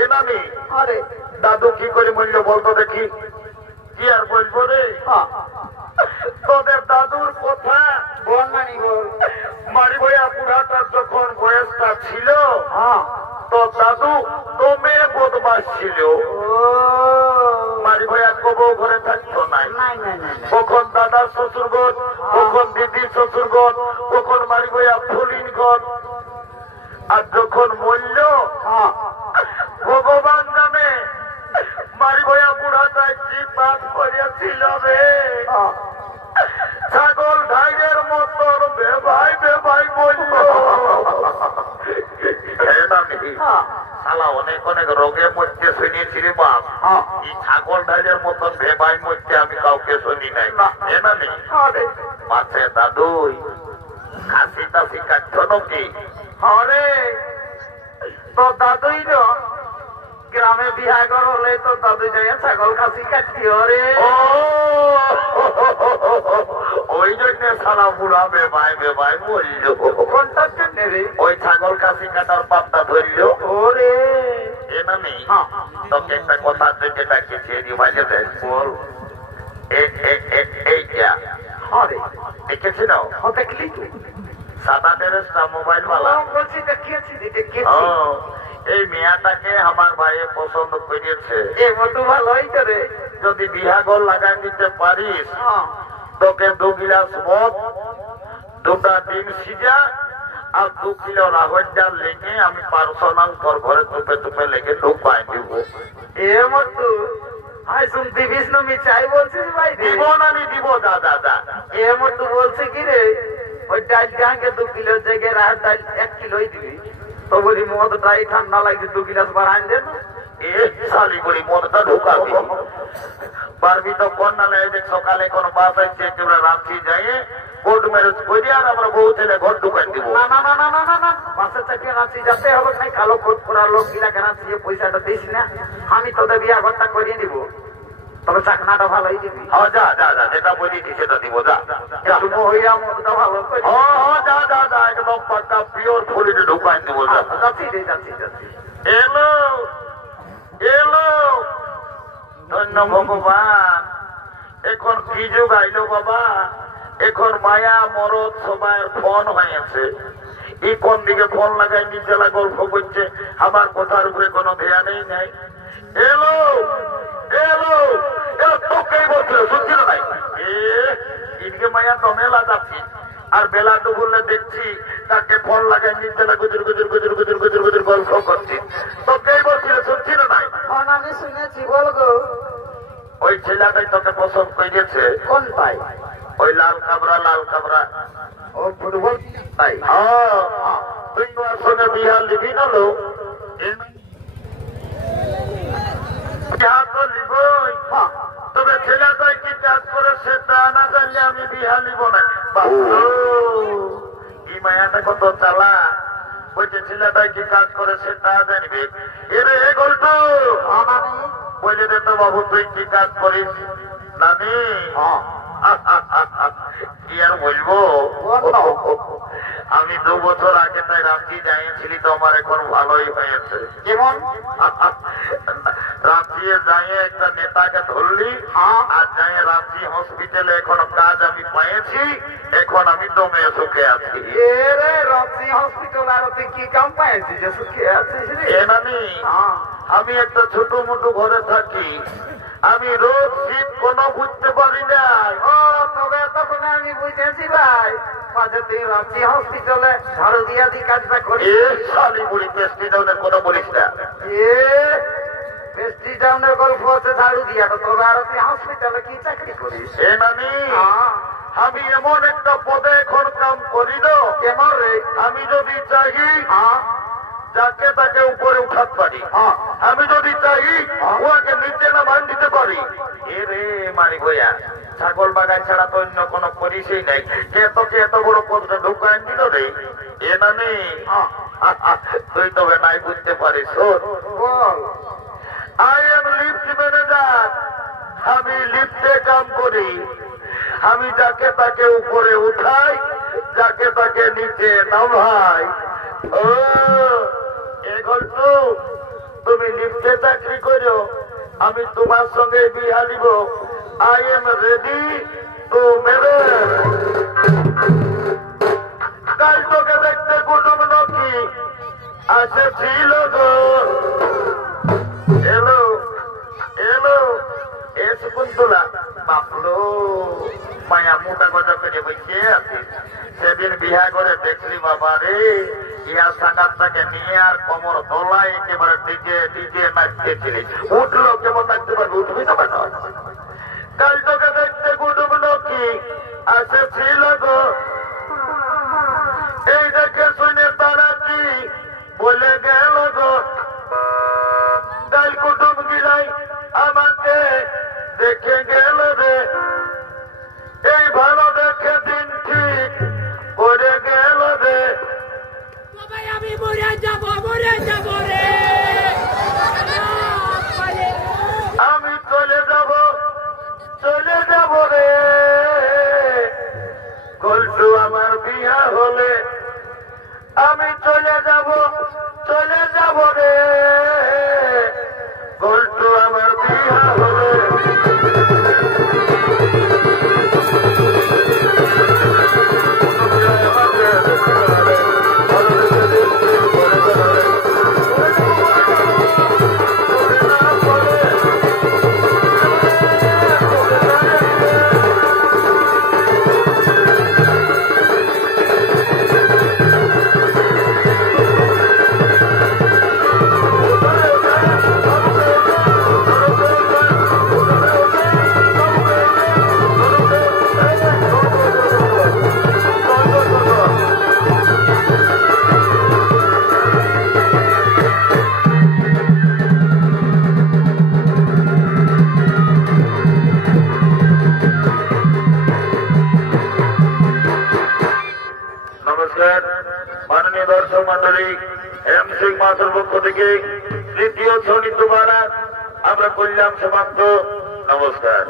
এ নামি আরে দাদু কি করে মরল বলতো দেখি। কি আর বলবো রে, তোদের দাদুর কথা বল নানি বল। মারি ভয়া বুড়াটার যখন বয়সটা ছিল, তো দাদু দমে বদমাস ছিল। মারি ভয়া কবু ঘরে থাকতো নাই। কখন দাদার শ্বশুর ঘর, কখন দিদির শ্বশুর ঘর, কখন মারি ভয়া ফুলিন ঘর। আর যখন মরল, ভগবান জানে মারি ভয়া বুড়াটায় কি পাপ করিয়াছিল রে। ছাগল ঢাইয়ের মতন বেভাই বেভাই বলল। শালা অনেক অনেক রোগে মধ্যে শুনিয়েছি রে বাপ। এই ছাগল ঢাইয়ের মতন বেভাই মধ্যে আমি কাউকে শুনি নাই। পাশে দাদুই খাসি টাসি কাটছ নাকি? আরে তো দাদুই তো গ্রামে বিহা করলে তো দাদু যাই ছাগল খাসি কাটছি। ওরে ওই জন্য সারা বুড়া বেবাই বেবাই বলল। কোনটার জন্য রে? ওই ছাগল খাসি কাটার পাপটা ধরল। ওরে এ নামি তোকে একটা কথা থেকে ডাকিয়েছি, রিভাইজে দেখ বল। এইটা দেখেছি না? দেখলি তুই সাদা ড্রেসটা মোবাইল বালা বলছি দেখিয়েছি দেখেছি। এই মেয়াটাকে আমার ভাইয়ে পছন্দ করিয়েছে। এ মতো ভালোই করে যদি বিহাগর লাগাই দিতে পারিস, তোকে 2 গিলাস মদ, 2টা ডিম সিজা আর 2 কিলো রাহর ডাল লেগে আমি পার্সোনাল তোর ঘরে তুপে তুপে লেগে ঢুকাই দিব। এ মতো হাই শুনতে বিষ্ণু মিচাই বলছিস ভাই? দিব না আমি দিব দাদা। এ মতো বলছে কি রে ওই ডাল গাঙ্গে 2 কিলো জায়গায় রাহর ডাল 1 কিলোই দিবি। তো বলি মদটাই ঠান্ডা লাগছে 2 গিলাস বাড়ান দেন। এ শালি বলি মদটা ঢুকাবি পারবি তো কোন নালে? দেখ সকালে কোন বাস আসছে, তোরা রাত্রি যাই কোর্ট ম্যারেজ করি আর আমরা বউ ছেলে ঘর ঢুকাই দিব। না না না না না না না বাসের চাকরি রাত্রি যাতে হবে নাই। কালো কোট করা লোক গিলাকে রাত্রি পয়সাটা দিস না। আমি তোদের বিয়া ঘরটা করিয়ে দিব, তবে চাকনাটা ভালোই দিবি। যা যা যা, যেটা বলিনি সেটা দিব। যা একটু মহিলা মদটা ভালো করে যা যা যা, একদম পাক্কা পিওর ফুলিতে ঢুকাই দিব। যাচ্ছি রে যাচ্ছি যাচ্ছি। এলো এলো, ধন্য ভগবান। এখন কি যুগ আইলো বাবা, এখন মায়া মরদ সবাই ফোন হয়েছে। এই কোন দিকে ফোন লাগাই নিজেরা গল্প করছে, আমার কথার উপরে কোনো ধ্যানই নাই। এলো এলো এলো, তোকেই বলছিল শুনছি না নাই? এদিকে মায়া দমেলা যাচ্ছি আর বেলা ডুবলে দেখছি তাকে ফোন লাগাই নিজেরা গুজুর গুজুর গুজুর গুজুর গুজুর গুজুর গল্প করছি। তোকেই বলছিল শুনছি না নাই? আমি শুনেছি, বল গো। ওই ছেলেটাই তোকে পছন্দ করেছে। কোন ভাই? ওই লাল কাবরা লাল কাবরা। ও ফুটবল ভাই? তুই তোমার সঙ্গে বিহার লিখি না লো? বিহার তো লিখই, তবে ছেলেটাই কি কাজ করে সেটা না জানলে আমি বিহার লিব না। এই মায়াটা কত চালা, বলছে ছেলেটাই কি কাজ করে সেটা জানবে। এরে এ গল্প বলে দে তো বাবু, তুই কি কাজ করিস? নানি কি আর বলবো, আমি 2 বছর আগে তাই রাত্রি যাইছিলি তো আমার এখন ভালোই হয়েছে। কেমন? রাঁচি যাই একটা নেতাকে ধরলি আর যাই রাঁচি হসপিটালে এখন কাজ আমি পেয়েছি, এখন আমি দমে সুখে আছি। এরে রাঁচি হসপিটাল আর তুই কি কাম পেয়েছি যে সুখে আছিস রে? এ নানি, আমি একটা ছোট মোটো ঘরে থাকি, আমি রোজ শীত কোনো বুঝতে পারি না। ও তবে তখন আমি বুঝেছি ভাই, মাঝে তুই রাঁচি হসপিটালে ঝাড়ু দিয়া দি কাজটা করি। এ শালি বুড়ি পেস্টি ডাউনের কথা বলিস না। এ পেস্টি ডাউনের গল্প আছে ঝাড়ু দিয়া, তো তবে আর তুই হসপিটালে কি চাকরি করিস? এ নানি, আমি এমন একটা পদে এখন কাম করি না। কেমন রে? আমি যদি চাই যাকে তাকে উপরে উঠাতে পারি, আমি যদি চাই ওকে নিচে নামান দিতে পারি। এ রে মারি গয়া, ছাগল বাগান ছাড়া তো অন্য কোনো পরিচয় নাই। কে তোকে এত বড় পদটা ঢুকায় দিল রে? এ নানি, তুই তবে নাই বুঝতে পারিস। বল। আই এম লিফট ম্যানেজার, আমি লিফটে কাম করি। আমি যাকে তাকে উপরে উঠাই, যাকে তাকে নিচে নামাই। ও এখন তো তুমি লিফটে চাকরি করো, আমি তোমার সঙ্গে বিয়া দিব। I am ready to marriage. কাল তোকে দেখতে কুটুম নকি আসেছিল গো। এলো এলো এ শকুন্তলা, বাপলো মায়া মোটা গজা করে বসে আছে। সেদিন বিহা করে দেখলি বাবা রে, ইয়া সাকাতটাকে নিয়ে আর কোমর দোলায় একেবারে ডিজে ডিজে নাচতেছিলি। উঠলো কেমন নাচতে পারবে? উঠবি না কেন? কাল তোকে দেখতে কুটুম নকি আসেছিল গো। এই দেখে শুনে তারা কি বলে গেল গো। কাল কুটুম গিলাই আমাকে দেখে গেল রে, এই ভালো দেখে দিন ঠিক করে গেল রে। আমি মরে যাব রে। আমি চলে যাব রে। গল্টু আমার বিয়া হলে আমি চলে যাব রে। গল্টু আমার বিয়া হলে মাননীয় দর্শক মন্ডলী, এম সিং মাসের পক্ষ থেকে তৃতীয় শনি তোমারা আমরা কল্যাণ সমাপ্ত। নমস্কার।